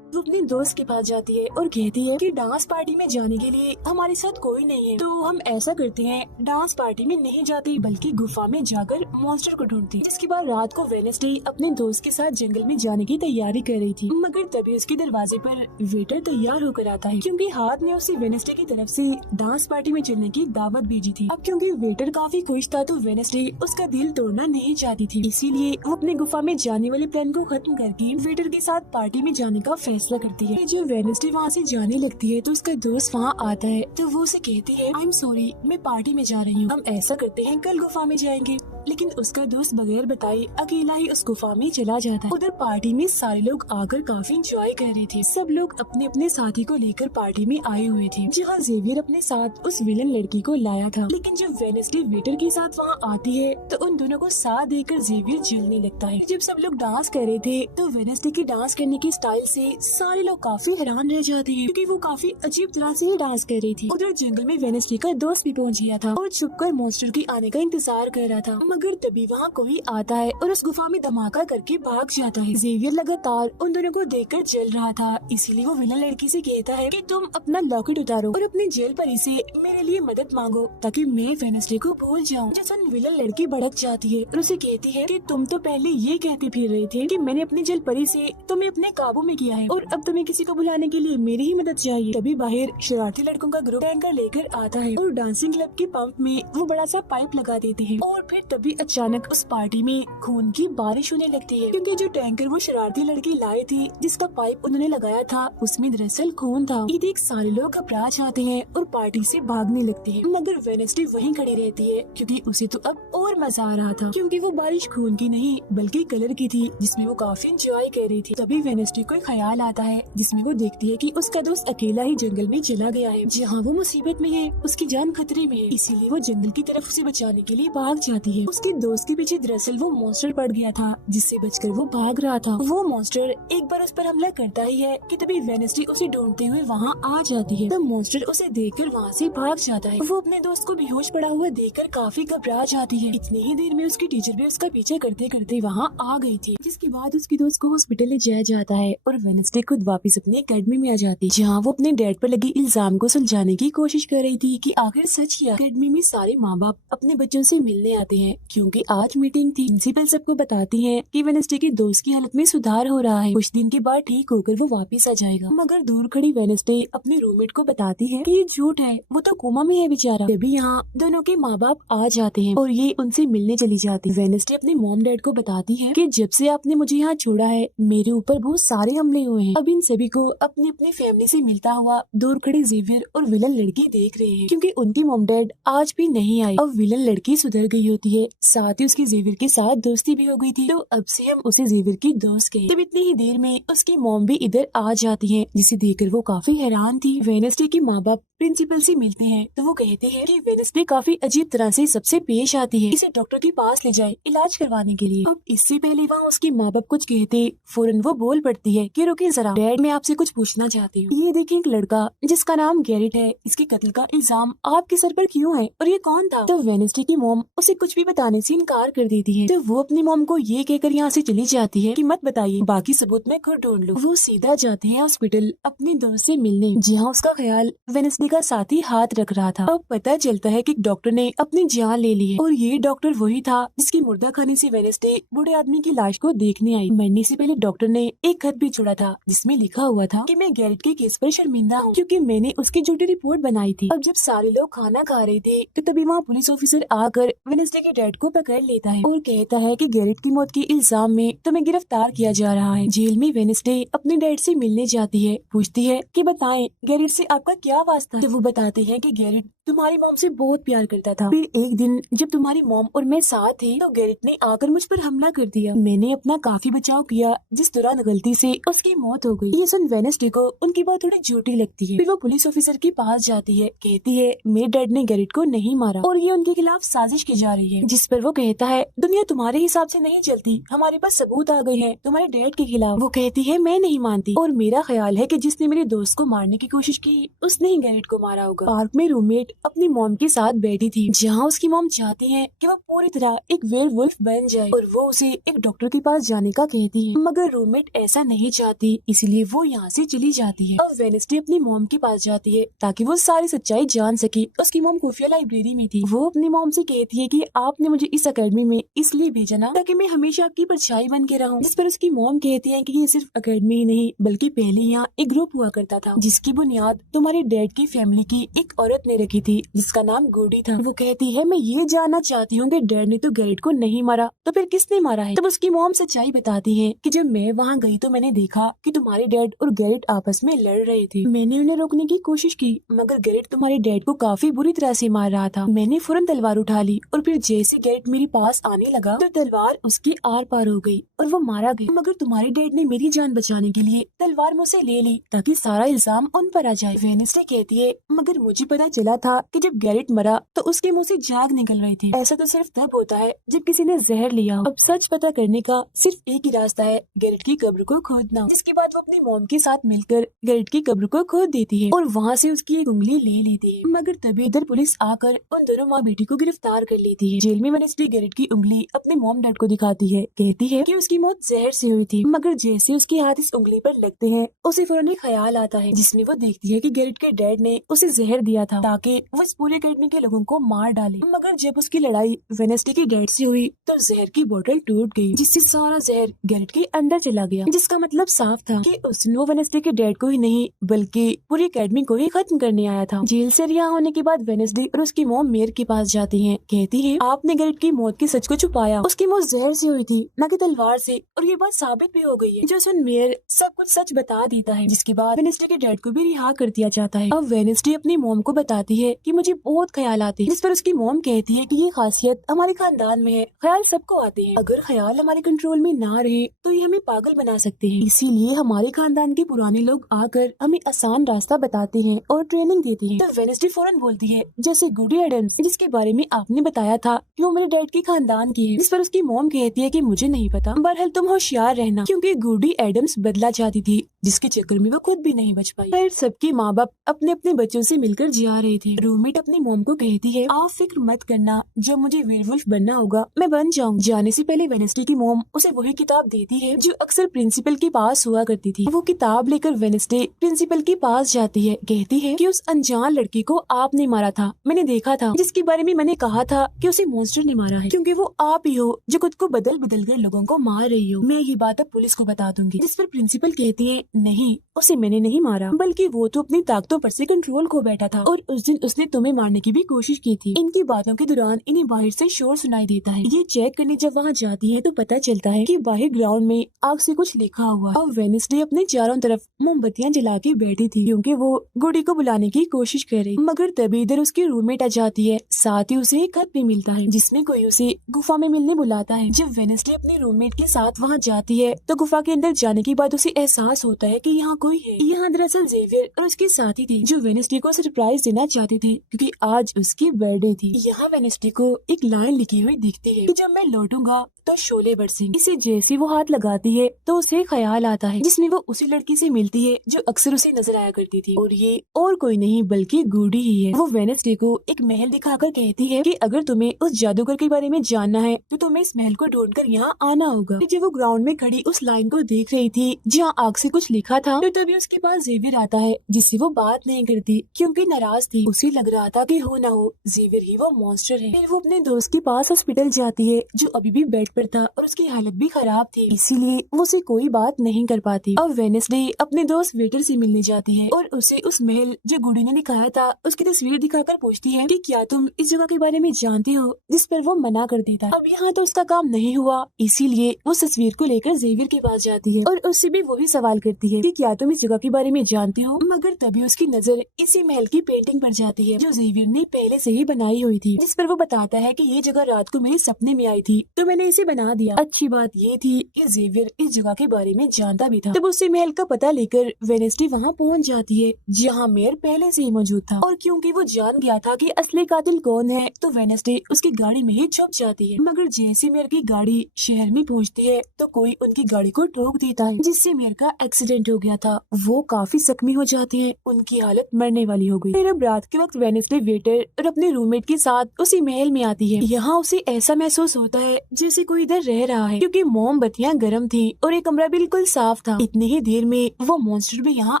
वो अपने दोस्त के पास जाती है और कहती है कि डांस पार्टी में जाने के लिए हमारे साथ कोई नहीं है, तो हम ऐसा करते हैं, डांस पार्टी में नहीं जाते बल्कि गुफा में जाकर मॉन्स्टर को ढूंढते। जिसके बाद रात को वेडनेसडे अपने दोस्त के साथ जंगल में जाने की तैयारी कर रही थी, मगर तभी उसके दरवाजे पर वेटर तैयार होकर आता है, क्योंकि हाथ ने उसे वेडनेसडे की तरफ से डांस पार्टी में चलने की दावत भेजी थी। अब क्योंकि वेटर काफी खुश था, तो वेडनेसडे उसका दिल तोड़ना नहीं चाहती थी, इसीलिए वो अपने गुफा में जाने वाले प्लान को खत्म करके वेटर के साथ पार्टी में जाने का फैसला करती है। जब वेडनेसडे वहाँ से जाने लगती है तो उसका दोस्त वहाँ आता है, तो वो उसे कहती है, आई एम सॉरी, मैं पार्टी में जा रही हूँ, हम ऐसा करते हैं कल गुफा में जाएंगे। लेकिन उसका दोस्त बगैर बताए अकेला ही उस गुफा में चला जाता है। उधर पार्टी में सारे लोग आकर काफी एंजॉय कर रहे थे। सब लोग अपने अपने साथी को लेकर पार्टी में आए हुए थे, जहाँ जेवियर अपने साथ उस विलन लड़की को लाया था। लेकिन जब वेडनेसडे वेटर के साथ वहाँ आती है तो उन दोनों को साथ देकर जेवियर जलने लगता है। जब सब लोग डांस कर रहे थे तो वेडनेसडे के डांस करने की स्टाइल से सारे लोग काफी हैरान रह जाते हैं, क्योंकि वो काफी अजीब तरह से डांस कर रही थी। उधर जंगल में वेडनेसडे का दोस्त भी पहुँच गया था और छुपकर मॉन्स्टर के आने का इंतजार कर रहा था, मगर तभी वहाँ कोई आता है और उस गुफा में धमाका करके भाग जाता है। जेवियर लगातार उन दोनों को देखकर जल रहा था, इसीलिए वो विलन लड़की से कहता है कि तुम अपना लॉकेट उतारो और अपने जेल परी से मेरे लिए मदद मांगो ताकि मैं वेडनेसडे को भूल जाऊं। जिस पर विलन लड़की भड़क जाती है और उसे कहती है कि तुम तो पहले ये कहते फिर रहे थे कि मैंने अपनी जेल परी से तुम्हें अपने काबू में किया है और अब तुम्हें किसी को बुलाने के लिए मेरी ही मदद चाहिए। तभी बाहर शरारती लड़कों का ग्रुप टैंकर लेकर आता है और डांसिंग क्लब के पंप में वो बड़ा सा पाइप लगा देते हैं और फिर तभी अचानक उस पार्टी में खून की बारिश होने लगती है, क्योंकि जो टैंकर वो शरारती लड़की लाए थी जिसका पाइप उन्होंने लगाया था उसमें दरअसल खून था। ये देख सारे लोग घबरा जाते हैं और पार्टी से भागने लगते हैं, मगर वेडनेसडे वहीं खड़ी रहती है क्योंकि उसे तो अब और मजा आ रहा था, क्योंकि वो बारिश खून की नहीं बल्कि कलर की थी जिसमें वो काफी एंजॉय कर रही थी। तभी वेडनेसडे को ख्याल आता है जिसमें वो देखती है कि उसका दोस्त अकेला ही जंगल में चला गया है, जहाँ वो मुसीबत में है, उसकी जान खतरे में है, इसीलिए वो जंगल की तरफ उसे बचाने के लिए भाग जाती है। उसके दोस्त के पीछे दरअसल वो मॉन्स्टर पड़ गया था जिससे बचकर वो भाग रहा था। वो मॉन्स्टर एक बार उस पर हमला करता ही है कि तभी वेडनेसडे उसे ढूंढते हुए वहाँ आ जाती है। तब मॉन्स्टर उसे देखकर वहाँ से भाग जाता है। वो अपने दोस्त को बेहोश पड़ा हुआ देखकर काफी घबरा जाती है। इतनी ही देर में उसकी टीचर भी उसका पीछे करते करते वहाँ आ गई थी, जिसके बाद उसके दोस्त को हॉस्पिटल ले जाया जाता है और वेडनेसडे खुद वापस अपने अकेडमी में आ जाती है, जहाँ वो अपने डैड पर लगे इल्जाम को सुलझाने की कोशिश कर रही थी कि आखिर सच क्या। अकेडमी में सारे माँ बाप अपने बच्चों से मिलने आते हैं क्योंकि आज मीटिंग थी। प्रिंसिपल सबको बताती है कि वेडनेसडे के दोस्त की हालत में सुधार हो रहा है, कुछ दिन के बाद ठीक होकर वो वापस आ जाएगा। मगर दूर खड़ी वेडनेसडे अपने रूममेट को बताती है कि ये झूठ है, वो तो कोमा में है बेचारा। तभी यहाँ दोनों के माँ बाप आ जाते हैं और ये उनसे मिलने चली जाती है। वेडनेसडे अपने मॉम डैड को बताती है कि जब से आपने मुझे यहाँ छोड़ा है मेरे ऊपर बहुत सारे हमले हुए हैं। अब इन सभी को अपनी अपनी फैमिली से मिलता हुआ दूर खड़ी जेवियर और विलन लड़की देख रहे हैं, क्योंकि उनके मॉम डैड आज भी नहीं आए। अब विलन लड़की सुधर गई होती है, साथ ही उसकी जेवियर के साथ दोस्ती भी हो गई थी, तो अब से हम उसे जेवियर की दोस्त कहें। तब इतनी ही देर में उसकी मॉम भी इधर आ जाती है, जिसे देखकर वो काफी हैरान थी। वेडनेसडे के माँ बाप प्रिंसिपल से मिलते हैं तो वो कहते हैं कि वेडनेसडे काफी अजीब तरह से सबसे पेश आती है, इसे डॉक्टर के पास ले जाए इलाज करवाने के लिए। अब इससे पहले वहाँ उसके माँ बाप कुछ कहते फौरन वो बोल पड़ती है कि रुकिए जरा डैड, मैं आपसे कुछ पूछना चाहती हूँ। ये देखिए एक लड़का जिसका नाम गैरेट है, इसके कत्ल का इल्जाम आपके सर पर क्यों है और ये कौन था? तो वेडनेसडे की मॉम उसे कुछ भी बताने से इनकार कर देती है, तो वो अपनी मॉम को ये कहकर यहाँ से चली जाती है कि मत बताइए, बाकी सबूत मैं खुद ढूंढ लूँ। वो सीधा जाते हैं हॉस्पिटल अपने दोस्त से मिलने, जहाँ उसका ख्याल वेडनेसडे का साथी हाथ रख रहा था। अब पता चलता है कि डॉक्टर ने अपनी जान ले ली है और ये डॉक्टर वही था जिसकी मुर्दा खाने से वेडनेसडे बूढ़े आदमी की लाश को देखने आई। मरने से पहले डॉक्टर ने एक खत भी छोड़ा था जिसमें लिखा हुआ था कि मैं गैरेट के केस पर शर्मिंदा हूँ क्योंकि मैंने उसकी झूठी रिपोर्ट बनाई थी। अब जब सारे लोग खाना खा रहे थे तो तभी वहाँ पुलिस ऑफिसर आकर वेडनेसडे के डैड को पकड़ लेता है और कहता है कि गैरेट की मौत के इल्जाम में तुम्हें गिरफ्तार किया जा रहा है। जेल में वेडनेसडे अपने डैड से मिलने जाती है, पूछती है कि बताएं गैरेट से आपका क्या वास्ता था। तो वो बताते हैं कि गैरेट तुम्हारी मॉम से बहुत प्यार करता था। फिर एक दिन जब तुम्हारी मॉम और मैं साथ थे तो गैरेट ने आकर मुझ पर हमला कर दिया। मैंने अपना काफी बचाव किया, जिस दौरान गलती से उसकी मौत हो गई। ये सुन वेनेसडे को उनकी बात थोड़ी झूठी लगती है। फिर वो पुलिस ऑफिसर के पास जाती है, कहती है मेरे डैड ने गैरेट को नहीं मारा और ये उनके खिलाफ साजिश की जा रही है। जिस पर वो कहता है दुनिया तुम्हारे हिसाब से नहीं चलती, हमारे पास सबूत आ गए हैं तुम्हारे डैड के खिलाफ। वो कहती है मैं नहीं मानती और मेरा ख्याल है कि जिसने मेरे दोस्त को मारने की कोशिश की उसने ही गैरेट को मारा होगा। पार्क में रूममेट अपनी मॉम के साथ बैठी थी, जहाँ उसकी मॉम चाहती है कि वो पूरी तरह एक वेयरवुल्फ बन जाए और वो उसे एक डॉक्टर के पास जाने का कहती है, मगर रूममेट ऐसा नहीं चाहती, इसलिए वो यहाँ से चली जाती है। अब वेनेसडे अपनी मॉम के पास जाती है ताकि वो सारी सच्चाई जान सके। उसकी मॉम खुफिया लाइब्रेरी में थी। वो अपनी मॉम से कहती है कि आपने मुझे इस अकेडमी में इसलिए भेजा ना ताकि मैं हमेशा आपकी परछाई बन के रहूं। जिस पर उसकी मॉम कहती है कि ये सिर्फ अकेडमी ही नहीं बल्कि पहले यहाँ एक ग्रुप हुआ करता था जिसकी बुनियाद तुम्हारे डैड की फैमिली की एक औरत ने रखी थी जिसका नाम गुडी था। वो कहती है मैं ये जानना चाहती हूँ कि डैड ने तो गैरेट को नहीं मारा तो फिर किसने मारा है। तब उसकी मॉम सच्चाई बताती है कि जब मैं वहाँ गई तो मैंने देखा कि तुम्हारे डैड और गैरेट आपस में लड़ रहे थे। मैंने उन्हें रोकने की कोशिश की मगर गैरेट तुम्हारे डैड को काफी बुरी तरह से मार रहा था। मैंने फौरन तलवार उठा ली और फिर जैसे गैरेट मेरे पास आने लगा तो तलवार उसके आर पार हो गई और वो मारा गया। मगर तुम्हारे डैड ने मेरी जान बचाने के लिए तलवार मुझसे ले ली ताकि सारा इल्जाम उन पर आ जाए। वेनेसडे कहती है मगर मुझे पता चला था कि जब गैरेट मरा तो उसके मुंह से झाग निकल रही थी। ऐसा तो सिर्फ तब होता है जब किसी ने जहर लिया हो। अब सच पता करने का सिर्फ एक ही रास्ता है, गैरेट की कब्र को खोदना। जिसके बाद वो अपनी मॉम के साथ मिलकर गैरेट की कब्र को खोद देती है और वहाँ से उसकी एक उंगली ले लेती है। मगर तभी इधर पुलिस आकर उन दोनों माँ बेटी को गिरफ्तार कर लेती है। जेल में वेनेसडे गैरेट की उंगली अपने मॉम डैड को दिखाती है, कहती है कि उसकी मौत जहर से हुई थी। मगर जैसे उसके हाथ इस उंगली पर लगते हैं उसे फौरन एक ख्याल आता है जिसमें वो देखती है कि गैरेट के डैड ने उसे जहर दिया था ताकि वो इस पूरे अकेडमी के लोगों को मार डाले। मगर जब उसकी लड़ाई वेनेसडे के डैड से हुई तो जहर की बोतल टूट गई जिससे सारा जहर गैरेट के अंदर चला गया। जिसका मतलब साफ था कि उसने वो वेनेसडे के डैड को ही नहीं बल्कि पूरी अकेडमी को ही खत्म करने आया था। जेल से रिहा होने के बाद वेनेसडे और उसकी मॉम मेयर के पास जाती हैं, कहती है आपने गैरेट की मौत के सच को छुपाया, उसकी मौत जहर से हुई थी न कि तलवार से और ये बात साबित भी हो गई है। जो सुन मेयर सब कुछ सच बता देता है जिसके बाद वेनेसडे के डैड को भी रिहा कर दिया जाता है। अब वेनेसडे अपनी मॉम को बताती है कि मुझे बहुत ख्याल आते हैं, जिस पर उसकी मॉम कहती है कि ये खासियत हमारे खानदान में है, ख्याल सबको आते हैं, अगर ख्याल हमारे कंट्रोल में ना रहे तो ये हमें पागल बना सकते हैं, इसीलिए हमारे खानदान के पुराने लोग आकर हमें आसान रास्ता बताते हैं और ट्रेनिंग देते हैं। तो वेनेसडे फौरन बोलती है जैसे गुडी एडम्स जिसके बारे में आपने बताया था कि वो मेरे डैड के खानदान की है। जिस पर उसकी मॉम कहती है कि मुझे नहीं पता, बहरहाल तुम होशियार रहना, क्योंकि गुडी एडम्स बदला चाहती थी जिसके चक्कर में वो खुद भी नहीं बच पाई। फिर सबके माँ बाप अपने अपने बच्चों से मिलकर जा रहे थे। रूममेट अपनी मॉम को कहती है आप फिक्र मत करना, जब मुझे वेयरवुल्फ बनना होगा मैं बन जाऊंगी। जाने से पहले वेनेसडे की मॉम उसे वही किताब देती है जो अक्सर प्रिंसिपल के पास हुआ करती थी। वो किताब लेकर वेनेसडे प्रिंसिपल के पास जाती है, कहती है कि उस अनजान लड़की को आपने मारा था, मैंने देखा था, जिसके बारे में मैंने कहा था कि उसे मॉन्स्टर ने मारा है, क्योंकि वो आप ही हो जो खुद को बदल बदल कर लोगों को मार रही हो। मैं ये बात अब पुलिस को बता दूंगी। जिस पर प्रिंसिपल कहती है नहीं, उसे मैंने नहीं मारा, बल्कि वो तो अपनी ताकतों पर से कंट्रोल खो बैठा था और उस दिन उसने तुम्हें मारने की भी कोशिश की थी। इनकी बातों के दौरान इन्हें बाहर से शोर सुनाई देता है। ये चेक करने जब वहाँ जाती है तो पता चलता है कि बाहर ग्राउंड में आग से कुछ लिखा हुआ। अब वेनेसडे अपने चारों तरफ मोमबत्तियां जला के बैठी थी क्योंकि वो गुडी को बुलाने की कोशिश कर रही, मगर तभी इधर उसकी रूममेट आ जाती है। साथ ही उसे एक खत भी मिलता है जिसमें कोई उसे गुफा में मिलने बुलाता है। जब वेनेसडे अपनी रूममेट के साथ वहाँ जाती है तो गुफा के अंदर जाने के बाद उसे एहसास होता है कि यहाँ कोई है। यहाँ दरअसल जेवियर और उसके साथी थे जो वेनेसडे को सरप्राइज देना चाहते थे क्योंकि आज उसकी बर्थडे थी। यहाँ वेनेसडे को एक लाइन लिखी हुई दिखती है कि जब मैं लौटूंगा तो शोले बरसेंगे। इसे जैसे वो हाथ लगाती है तो उसे ख्याल आता है जिसमें वो उसी लड़की से मिलती है जो अक्सर उसे नजर आया करती थी, और ये और कोई नहीं बल्कि गुडी ही है। वो वेनेसडे को एक महल दिखाकर कहती है कि अगर तुम्हें उस जादूगर के बारे में जानना है तो तुम्हें इस महल को ढूंढकर यहाँ आना होगा। जब वो ग्राउंड में खड़ी उस लाइन को देख रही थी जहाँ आग से कुछ लिखा था तो तभी उसके पास जेवियर आता है जिससे वो बात नहीं करती क्योंकि नाराज थी। उसे लग रहा था कि हो ना हो जेवियर ही वो मॉन्स्टर है। फिर वो अपने दोस्त के पास हॉस्पिटल जाती है जो अभी भी बेड पर था और उसकी हालत भी खराब थी, इसीलिए वो उसे कोई बात नहीं कर पाती। अब वेडनेसडे अपने दोस्त वेटर से मिलने जाती है और उसे उस महल जो गुडी ने दिखाया था उसकी तस्वीर दिखाकर पूछती है कि क्या तुम इस जगह के बारे में जानते हो, जिस पर वो मना कर देता। अब यहाँ तो उसका काम नहीं हुआ, इसीलिए वो तस्वीर को लेकर जेवियर के पास जाती है और उससे भी वही सवाल करती है कि क्या तुम इस जगह के बारे में जानते हो। मगर तभी उसकी नजर इसी महल की पेंटिंग पर जाती है जो जेवियर ने पहले से ही बनाई हुई थी, जिस पर वो बताता है कि ये जगह रात को मेरे सपने में आई थी तो मैंने इसे बना दिया। अच्छी बात ये थी कि जेवियर इस जगह के बारे में जानता भी था। तब उससे महल का पता लेकर वेडनेसडे वहाँ पहुँच जाती है जहाँ मेयर पहले से ही मौजूद था, और क्योंकि वो जान गया था कि असली कातिल कौन है तो वेडनेसडे उसकी गाड़ी में ही छुप जाती है। मगर जैसे मेयर की गाड़ी शहर में पहुँचती है तो कोई उनकी गाड़ी को ठोक देता है, जिससे मेयर का एक्सीडेंट हो गया था। वो काफी जख्मी हो जाते हैं, उनकी हालत मरने वाली हो गई। फिर अब रात के वक्त वेडनेसडे वेटर और अपने रूममेट के साथ उसी महल में आती है। यहाँ उसे ऐसा महसूस होता है जैसे कोई इधर रह रहा है, क्योंकि मोमबत्तियाँ गर्म थी और एक कमरा बिल्कुल साफ था। इतनी ही देर में वो मॉन्स्टर भी यहाँ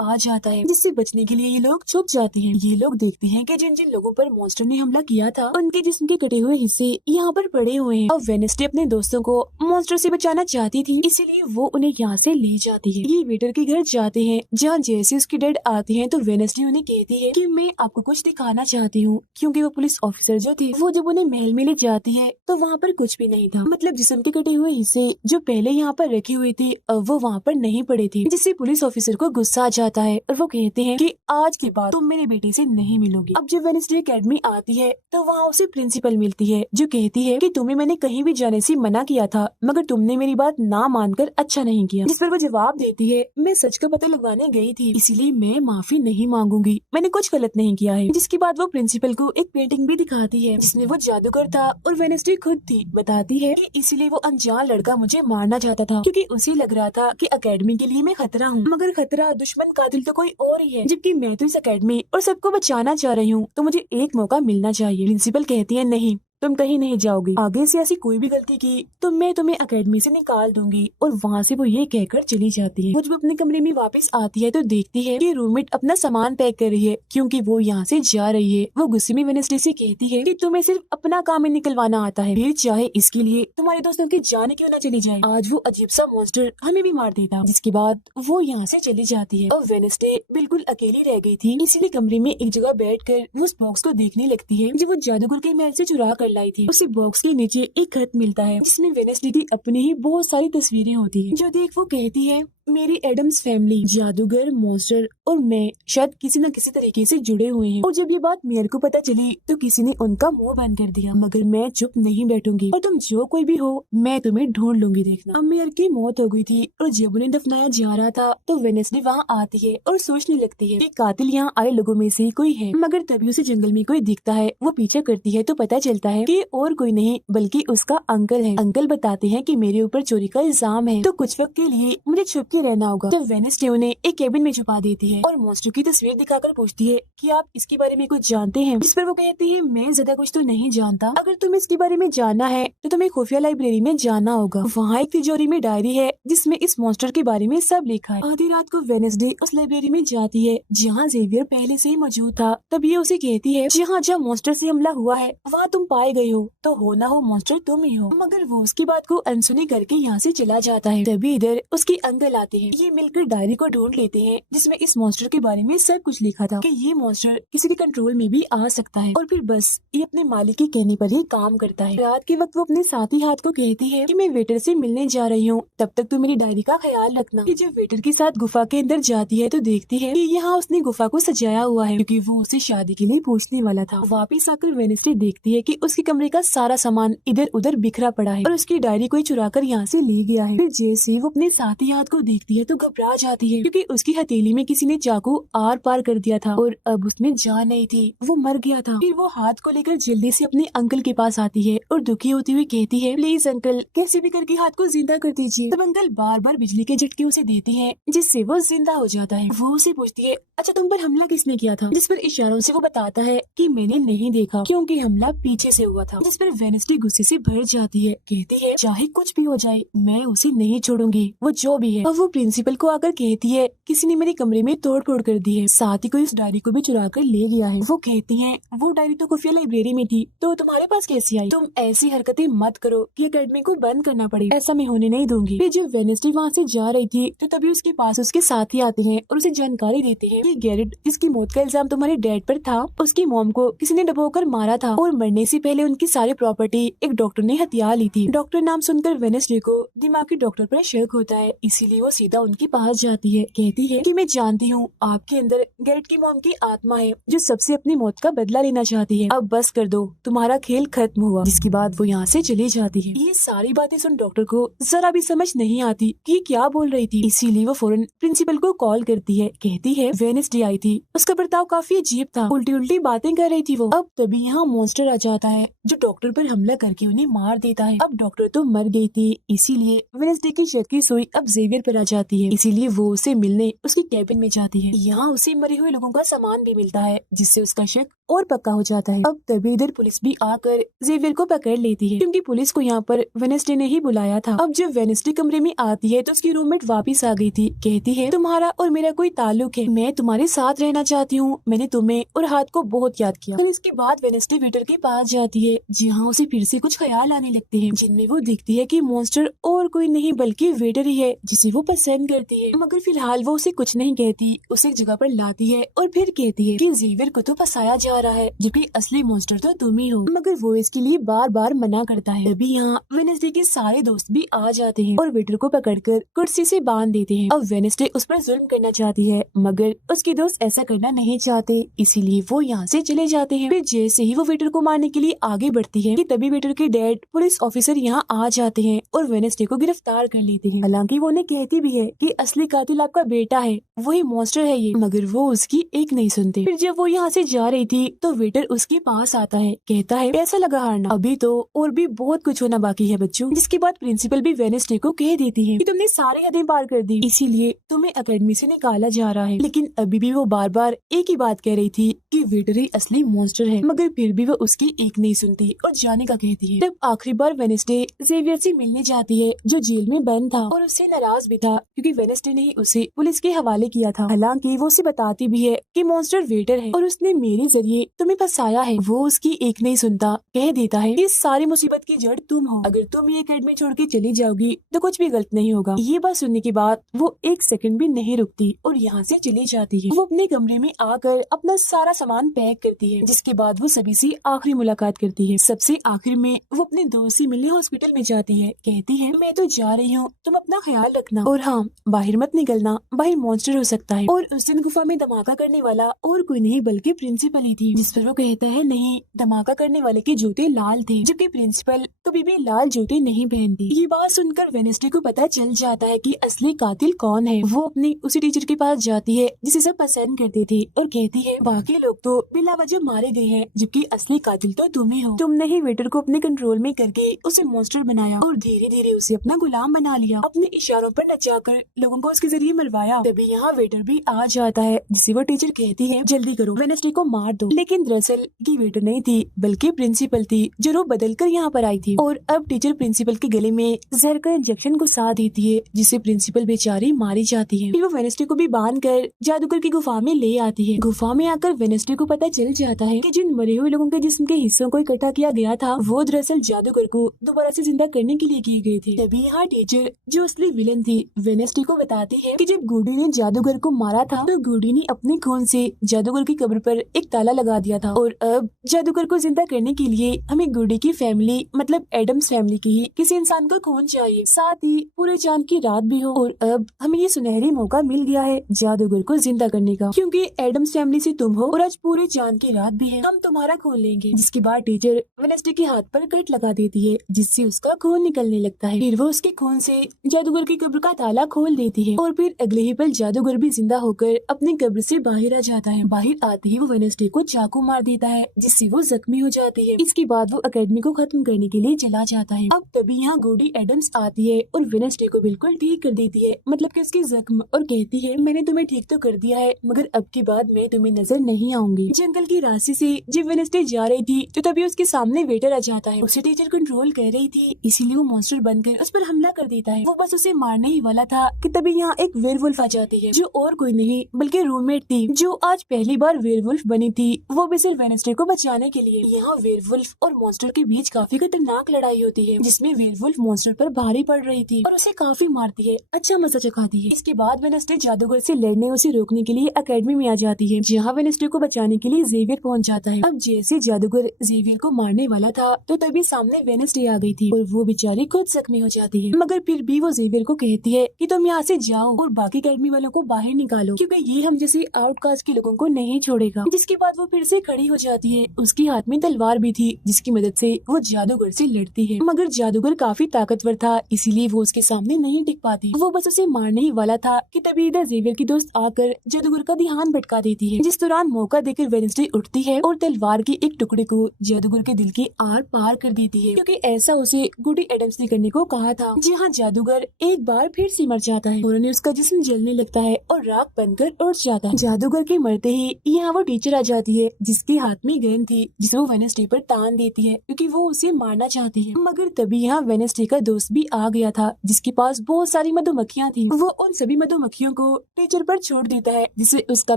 आ जाता है, जिससे बचने के लिए ये लोग छुप जाते हैं। ये लोग देखते हैं कि जिन जिन लोगों पर मॉन्स्टर ने हमला किया था उनके जिस्म के कटे हुए हिस्से यहाँ पर पड़े हुए हैं। अब वेडनेसडे अपने दोस्तों को मॉन्स्टर से बचाना चाहती थी, इसीलिए वो उन्हें यहाँ से ले जाती है। ये वेटर के घर जाते हैं जहाँ जैसे उसकी डैड आते हैं तो वेडनेसडे उन्हें कहती है कि मैं आपको कुछ दिखाना चाहती हूँ, क्योंकि वो पुलिस ऑफिसर जो थे वो जब उन्हें महल में ले जाती है तो वहाँ पर कुछ भी नहीं था। मतलब जिस्म के कटे हुए हिस्से जो पहले यहाँ पर रखे हुए थे अब वो वहाँ पर नहीं पड़े थे, जिससे पुलिस ऑफिसर को गुस्सा आ जाता है और वो कहते हैं कि आज के बाद तुम मेरे बेटे से नहीं मिलोगी। अब जब वेडनेसडे एकेडमी आती है तो वहाँ उसे प्रिंसिपल मिलती है जो कहती है कि तुम्हें मैंने कहीं भी जाने से मना किया था मगर तुमने मेरी बात ना मानकर अच्छा नहीं किया। जिस पर वो जवाब देती है मैं सच का पता लगवाने गई थी, इसीलिए मैं माफी नहीं मांगूंगी, मैंने कुछ गलत नहीं किया है। जिसके बाद वो प्रिंसिपल को एक पेंटिंग भी दिखाती है जिसमें वो जादूगर था और वेडनेसडे खुद थी। बताती है कि इसीलिए वो अनजान लड़का मुझे मारना चाहता था, क्योंकि उसे लग रहा था कि एकेडमी के लिए मैं खतरा हूँ, मगर खतरा दुश्मन कातिल तो कोई और ही है, जबकि मैं तो इस एकेडमी और सबको बचाना चाह रही हूँ, तो मुझे एक मौका मिलना चाहिए। प्रिंसिपल कहती है नहीं, तुम कहीं नहीं जाओगी, आगे से ऐसी कोई भी गलती की तो मैं तुम्हें एकेडमी से निकाल दूंगी। और वहाँ से वो ये कहकर चली जाती है। वो जब अपने कमरे में वापस आती है तो देखती है कि रूममेट अपना सामान पैक कर रही है क्योंकि वो यहाँ से जा रही है। वो गुस्से में वेडनेसडे से कहती है कि तुम्हें सिर्फ अपना काम ही निकलवाना आता है, फिर चाहे इसके लिए तुम्हारे दोस्तों की जान क्यों न चली जाए, आज वो अजीब सा मॉन्स्टर हमें भी मार देता। जिसके बाद वो यहाँ से चली जाती है और वेडनेसडे बिल्कुल अकेली रह गई थी, इसीलिए कमरे में एक जगह बैठकर वो उस बॉक्स को देखने लगती है जो वो जादूगर के महल से चुरा कर लाई थी। उसी बॉक्स के नीचे एक खत मिलता है जिसमें वेडनेसडे की अपनी ही बहुत सारी तस्वीरें होती हैं, जो देख वो कहती है मेरी एडम्स फैमिली, जादूगर, मॉन्स्टर और मैं शायद किसी न किसी तरीके से जुड़े हुए हैं। और जब ये बात मेयर को पता चली तो किसी ने उनका मुंह बंद कर दिया, मगर मैं चुप नहीं बैठूंगी और तुम जो कोई भी हो मैं तुम्हें ढूंढ लूंगी, देखना। अब मेयर की मौत हो गई थी और जब उन्हें दफनाया जा रहा था तो वेडनेसडे वहाँ आती है और सोचने लगती है कि कातिल यहाँ आए लोगों में से कोई है, मगर तभी उसे जंगल में कोई दिखता है। वो पीछा करती है तो पता चलता है कि और कोई नहीं बल्कि उसका अंकल है। अंकल बताते हैं कि मेरे ऊपर चोरी का इल्जाम है तो कुछ वक्त के लिए मुझे छुप के रहना होगा। तो वेडनेसडे उन्हें एक केबिन में छुपा देती है और मॉन्स्टर की तस्वीर दिखाकर पूछती है कि आप इसके बारे में कुछ जानते हैं, जिस पर वो कहती है मैं ज्यादा कुछ तो नहीं जानता, अगर तुम्हें इसके बारे में जानना है तो तुम्हें खुफिया लाइब्रेरी में जाना होगा। वहाँ एक तिजोरी में डायरी है जिसमें इस मॉन्स्टर के बारे में सब लिखा है। आधी रात को वेडनेसडे उस लाइब्रेरी में जाती है जहाँ जेवियर पहले से ही मौजूद था। तब ये उसे कहती है जहाँ जहाँ मॉन्स्टर से हमला हुआ है वहाँ तुम पाए गए हो, तो हो ना हो मॉन्स्टर तुम ही हो। मगर वो उसकी बात को अनसुनी करके यहाँ से चला जाता है। तभी इधर उसके अंकल आते हैं। ये मिलकर डायरी को ढूंढ लेते हैं जिसमें इस मॉन्स्टर के बारे में सब कुछ लिखा था कि ये मॉन्स्टर किसी के कंट्रोल में भी आ सकता है और फिर बस ये अपने मालिक के कहने पर ही काम करता है। रात के वक्त वो अपने साथी हाथ को कहती है कि मैं वेटर से मिलने जा रही हूँ, तब तक तू मेरी डायरी का ख्याल रखना। कि जब वेटर के साथ गुफा के अंदर जाती है तो देखती है कि यहाँ उसने गुफा को सजाया हुआ है क्योंकि वो उसे शादी के लिए पूछने वाला था। वापिस आकर वेडनेसडे देखती है कि उसके कमरे का सारा सामान इधर उधर बिखरा पड़ा है और उसकी डायरी कोई चुरा कर यहाँ से ले गया है। फिर जैसे वो अपने साथी हाथ को देखती है तो घबरा जाती है क्योंकि उसकी हथेली में किसी ने चाकू आर पार कर दिया था और अब उसमें जान नहीं थी, वो मर गया था। फिर वो हाथ को लेकर जल्दी से अपने अंकल के पास आती है और दुखी होती हुई कहती है प्लीज अंकल कैसे भी करके हाथ को जिंदा कर दीजिए। तब अंकल बार बार बिजली के झटके उसे देते हैं जिससे वो जिंदा हो जाता है। वो उसे पूछती है अच्छा तुम पर हमला किसने किया था, जिस पर इशारों से वो बताता है कि मैंने नहीं देखा क्योंकि हमला पीछे से हुआ था। जिस पर वेडनेसडे गुस्से से भर जाती है, कहती है चाहे कुछ भी हो जाए मैं उसे नहीं छोड़ूंगी, वो जो भी है। और वो प्रिंसिपल को आकर कहती है किसी ने मेरे कमरे में तोड़ फोड़ कर दी है, साथ ही कोई इस डायरी को भी चुरा कर ले गया है। वो कहती है वो डायरी तो खुफिया लाइब्रेरी में थी, तो तुम्हारे पास कैसी आई? तुम ऐसी हरकतें मत करो कि एकेडमी को बंद करना पड़े, ऐसा मैं होने नहीं दूंगी। फिर जब वेडनेसडे वहाँ से जा रही थी तो तभी उसके पास उसके साथी आते हैं और उसे जानकारी देते हैं कि गैरेट जिसकी मौत का इल्जाम तुम्हारे डैड पर था, उसकी मॉम को किसी ने डबोकर मारा था और मरने से पहले उनकी सारी प्रॉपर्टी एक डॉक्टर ने हथिया ली थी। डॉक्टर नाम सुनकर वेडनेसडे को दिमागी डॉक्टर पर शक होता है, इसीलिए वो सीधा उनके पास जाती है। कहती है कि मैं जानती हूँ आपके अंदर गैरेट की मॉम की आत्मा है जो सबसे अपनी मौत का बदला लेना चाहती है, अब बस कर दो, तुम्हारा खेल खत्म हुआ। जिसके बाद वो यहाँ से चली जाती है। ये सारी बातें सुन डॉक्टर को जरा भी समझ नहीं आती कि ये क्या बोल रही थी, इसीलिए वो फौरन प्रिंसिपल को कॉल करती है। कहती है वेडनेसडे आई थी, उसका बर्ताव काफी अजीब था, उल्टी उल्टी बातें कर रही थी वो। अब तभी यहाँ मॉन्स्टर आ जाता है जो डॉक्टर पर हमला करके उन्हें मार देता है। अब डॉक्टर तो मर गई थी, इसीलिए वेडनेसडे की शक की सुई अब जेवियर पर आ जाती है, इसीलिए वो उसे मिलने उसकी कैबिन में जाती है। यहाँ उसे मरे हुए लोगों का सामान भी मिलता है जिससे उसका शक और पक्का हो जाता है। अब तभी इधर पुलिस भी आकर जेवियर को पकड़ लेती है क्योंकि पुलिस को यहाँ पर वेडनेसडे ने ही बुलाया था। अब जब वेडनेसडे कमरे में आती है तो उसकी रूममेट वापस आ गई थी। कहती है तुम्हारा और मेरा कोई ताल्लुक है, मैं तुम्हारे साथ रहना चाहती हूँ, मैंने तुम्हें और हाथ को बहुत याद किया। फिर इसके बाद वेडनेसडे वेटर के पास जाती है जहाँ उसे फिर से कुछ ख्याल आने लगते हैं जिनमें वो दिखती है कि मॉन्स्टर और कोई नहीं बल्कि वेटर ही है जिसे वो पसंद करती है। मगर फिलहाल वो उसे कुछ नहीं कहती, उसे एक जगह पर लाती है और फिर कहती है कि जेवियर को तो फंसाया जा रहा है जबकि असली मॉन्स्टर तो तुम ही हो। मगर वो इसके लिए बार बार मना करता है। तभी यहाँ वेडनेसडे के सारे दोस्त भी आ जाते हैं और वेटर को पकड़कर कुर्सी से बांध देते हैं। अब वेडनेसडे उस पर जुल्म करना चाहती है मगर उसके दोस्त ऐसा करना नहीं चाहते, इसीलिए वो यहाँ से चले जाते हैं। फिर जैसे ही वो वेटर को मारने के लिए आगे बढ़ती है कि तभी वेटर के डैड पुलिस ऑफिसर यहाँ आ जाते हैं और वेडनेसडे को गिरफ्तार कर लेते हैं। हालांकि वो उन्हें कहती भी है कि असली कातिल आपका बेटा है, वही मॉन्स्टर है ये, मगर वो उसकी एक नहीं सुनते। फिर जब वो यहाँ से जा रही थी तो वेटर उसके पास आता है, कहता है कैसा लगा हारना, अभी तो और भी बहुत कुछ होना बाकी है बच्चों। जिसके बाद प्रिंसिपल भी वेडनेसडे को कह देती है कि तुमने सारी हदें पार कर दी, इसीलिए तुम्हें एकेडमी से निकाला जा रहा है। लेकिन अभी भी वो बार बार एक ही बात कह रही थी कि वेटर ही असली मॉन्स्टर है, मगर फिर भी वो उसकी एक नहीं सुनती और जाने का कहती है। तब आखिरी बार वेडनेसडे जेवियर से मिलने जाती है जो जेल में बंद था और उससे नाराज भी था क्योंकि वेडनेसडे ने उसे पुलिस के हवाले किया था। हालांकि वो उसे बताती भी है कि मॉन्स्टर वेटर है और उसने मेरे जरिए तुम्हें फंसाया है। वो उसकी एक नहीं सुनता, कह देता है कि सारी मुसीबत की जड़ तुम हो, अगर तुम ये एकेडमी छोड़ के चली जाओगी तो कुछ भी गलत नहीं होगा। ये बात सुनने के बाद वो एक सेकंड भी नहीं रुकती और यहाँ से चली जाती है। वो अपने कमरे में आकर अपना सारा सामान पैक करती है, जिसके बाद वो सभी से आखिरी मुलाकात करती है। सबसे आखिर में वो अपने दोस्त से मिलने हॉस्पिटल में जाती है। कहती है मैं तो जा रही हूँ, तुम अपना ख्याल रखना और हाँ बाहर मत निकलना, बाहर मॉन्स्टर हो सकता है। और उस दिन गुफा में धमाका करने वाला और कोई नहीं बल्कि प्रिंसिपल ही थी। जिस पर वो कहता है नहीं, धमाका करने वाले के जूते लाल थे जबकि प्रिंसिपल कभी भी लाल जूते नहीं पहनती। ये बात सुनकर वेडनेसडे को पता चल जाता है कि असली कातिल कौन है। वो अपनी उसी टीचर के पास जाती है जिसे सब पसंद करते थे और कहती है बाकी लोग तो बिला वजह मारे गए हैं जबकि असली कातिल तो तुम ही हो। तुमने ही वेटर को अपने कंट्रोल में करके उसे मॉन्स्टर बनाया और धीरे धीरे उसे अपना गुलाम बना लिया, अपने इशारों पर नचाकर लोगों को उसके जरिए मरवाया। तभी यहाँ वेटर भी आ जाता है जिसे वो टीचर कहती है जल्दी करो, वेडनेसडे को मार दो। लेकिन दरअसल की वेटर नहीं थी बल्कि प्रिंसिपल थी जो रूप बदल कर यहाँ पर आई थी। और अब टीचर प्रिंसिपल के गले में जहर का इंजेक्शन घुसा देती है जिससे प्रिंसिपल बेचारी मारी जाती है। फिर वो वेडनेसडे को भी बांध कर जादूगर की गुफा में ले आती है। गुफा में आकर वेडनेसडे को पता चल जाता है कि जिन मरे हुए लोगों के जिस्म के हिस्सों को इकट्ठा किया गया था वो दरअसल जादूगर को दोबारा से जिंदा करने के लिए किए गए थे। तभी यहाँ टीचर जो असली विलन थी वेडनेसडे को बताती है कि जब गुडी ने जादूगर को मारा था तो गुडी ने अपने खून से जादूगर की कब्र पर एक ताला लगा दिया था और अब जादूगर को जिंदा करने के लिए हमें गुडी की फैमिली मतलब एडम्स फैमिली की ही किसी इंसान का खून चाहिए, साथ ही पूरे चांद की रात भी हो। और अब हमें ये सुनहरी मौका मिल गया है जादूगर को जिंदा करने का, क्योंकि एडम्स फैमिली से तुम हो और आज पूरे चांद की रात भी है, हम तुम्हारा खून लेंगे। जिसके बाद टीचर वेडनेसडे के हाथ पर कट लगा देती है जिससे उसका खून निकलने लगता है। फिर वो उसके खून से जादूगर की कब्र का ताला खोल देती है और फिर अगले ही पल जादूगर भी जिंदा होकर अपनी कब्र से बाहर आ जाता है। बाहर आते ही वो वेडनेसडे को चाकू मार देता है जिससे वो जख्मी हो जाती है। इसके बाद वो एकेडमी को खत्म करने के लिए चला जाता है। अब तभी यहाँ गुडी एडम्स आती है और वेडनेसडे को बिल्कुल ठीक कर देती है, मतलब कि उसकी जख्म, और कहती है मैंने तुम्हें ठीक तो कर दिया है मगर अब की बाद मैं तुम्हें नजर नहीं आऊंगी। जंगल की रास्ते से जब वेडनेसडे जा रही थी तो तभी उसके सामने वेटर आ जाता है। उसे टीचर कंट्रोल कर रही थी इसीलिए वो मॉन्स्टर बनकर उस पर हमला कर देता है। वो बस उसे मारने ही वाला था कि तभी यहाँ एक वेयरवुल्फ आ जाती है, जो और कोई नहीं बल्कि रूममेट थी, जो आज पहली बार वेयरवुल्फ बनी थी, वो भी सिर्फ वेडनेसडे को बचाने के लिए। यहाँ वेयरवुल्फ और मॉन्स्टर के बीच काफी खतरनाक लड़ाई होती है, जिसमें वेयरवुल्फ मॉन्स्टर पर भारी पड़ रही थी और उसे काफी मारती है, अच्छा मजा चखाती है। इसके बाद वेडनेसडे जादूगर से लड़ने उसे रोकने के लिए अकेडमी में आ जाती है, जहाँ वेडनेसडे को बचाने के लिए जेवियर पहुँच जाता है। अब जैसे जादूगर जेवियर को मारने वाला था तो तभी सामने वेडनेसडे आ गई थी और वो बेचारी खुद जख्मी हो जाती है, मगर फिर भी वो जेवियर को कहती है कि तुम यहाँ से जाओ और बाकी अकेडमी वालों को बाहर निकालो, क्योंकि ये हम जैसे आउटकास्ट के लोगों को नहीं छोड़ेगा। जिसके बाद वो फिर से खड़ी हो जाती है, उसके हाथ में तलवार भी थी, जिसकी मदद से वो जादूगर से लड़ती है, मगर जादूगर काफी ताकतवर था, इसीलिए वो उसके सामने नहीं टिक पाती। वो बस उसे मारने ही वाला था कि तभी इधर जेवियर की दोस्त आकर जादूगर का ध्यान भटका देती है, जिस दौरान मौका देकर वेडनेसडे उठती है और तलवार के एक टुकड़े को जादूगर के दिल के आर पार कर देती है, क्योंकि ऐसा उसे गुडी एडम्स ने करने को कहा था। जी हाँ, जादूगर एक बार फिर से मर जाता है और उन्हें उसका जिस्म जलने लगता है और राख बनकर उड़ जाता है। जादूगर के मरते ही यहाँ वो टीचर आ जाती है, जिसके हाथ में गेंद थी, जिसे वो वेडनेसडे पर तान देती है, क्योंकि वो उसे मारना चाहती है। मगर तभी यहाँ वेडनेसडे का दोस्त भी आ गया था, जिसके पास बहुत सारी मधुमक्खियाँ थी। वो उन सभी मधुमक्खियों को टीचर पर छोड़ देता है, जिससे उसका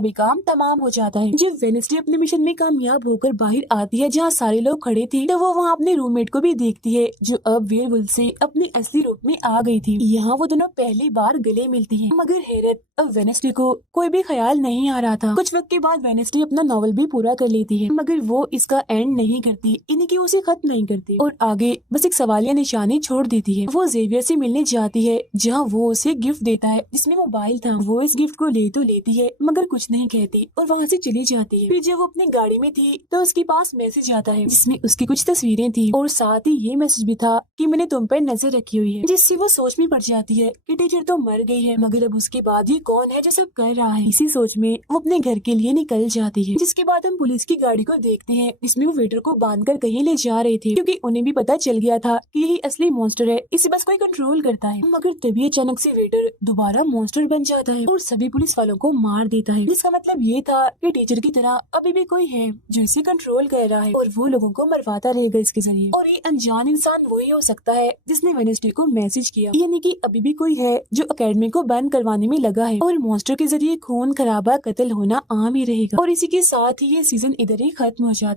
भी काम तमाम हो जाता है। जब वेडनेसडे अपने मिशन में कामयाब होकर बाहर आती है, जहाँ सारे लोग खड़े थे, तो वो वहाँ अपने रूममेट को भी देखती है, जो अब वेयरवुल्फ से अपने असली रूप में आ गई थी। यहाँ वो दोनों पहली बार गले मिलती हैं, मगर हैरत, अब वेडनेसडे को कोई भी ख्याल नहीं आ रहा था। कुछ वक्त के बाद वेडनेसडे अपना नॉवल भी पूरा कर लेती है, मगर वो इसका एंड नहीं करती, यानी कि उसे खत्म नहीं करती और आगे बस एक सवालिया निशानी छोड़ देती है। वो जेवियर से मिलने जाती है, जहाँ वो उसे गिफ्ट देता है, जिसमें मोबाइल था। वो इस गिफ्ट को ले तो लेती है, मगर कुछ नहीं कहती और वहाँ से चली जाती है। फिर जब वो अपनी गाड़ी में थी तो उसके पास मैसेज आता है, जिसमें उसकी कुछ तस्वीरें थी और साथ ही ये मैसेज भी था कि मैंने तुम पर नजर रखी हुई है, जिससे वो सोच में पड़ जाती है कि टीचर तो मर गई है, मगर अब उसके बाद ये कौन है जो सब कर रहा है। इसी सोच में वो अपने घर के लिए निकल जाती है। जिसके बाद हम पुलिस की गाड़ी को देखते हैं, जिसमें वो वेटर को बांधकर कहीं ले जा रहे थे, क्योंकि उन्हें भी पता चल गया था कि यही असली मॉन्स्टर है, इसे बस कोई कंट्रोल करता है। मगर तभी अचानक से वेटर दोबारा मॉन्स्टर बन जाता है और सभी पुलिस वालों को मार देता है, जिसका मतलब ये था कि टीचर की तरह अभी भी कोई है जो इसे कंट्रोल कर रहा है और वो लोगों को मरवाता रहेगा इसके जरिए। और ये अनजान इंसान वही हो सकता है जिसने वेडनेसडे को मैसेज किया, यानी कि अभी भी कोई है जो अकेडमी को बंद करवाने में लगा है और मॉन्स्टर के जरिए खून खराबा कत्ल होना आम ही रहेगा। और इसी के साथ ही ये सीजन इधर ही खत्म हो जाता है।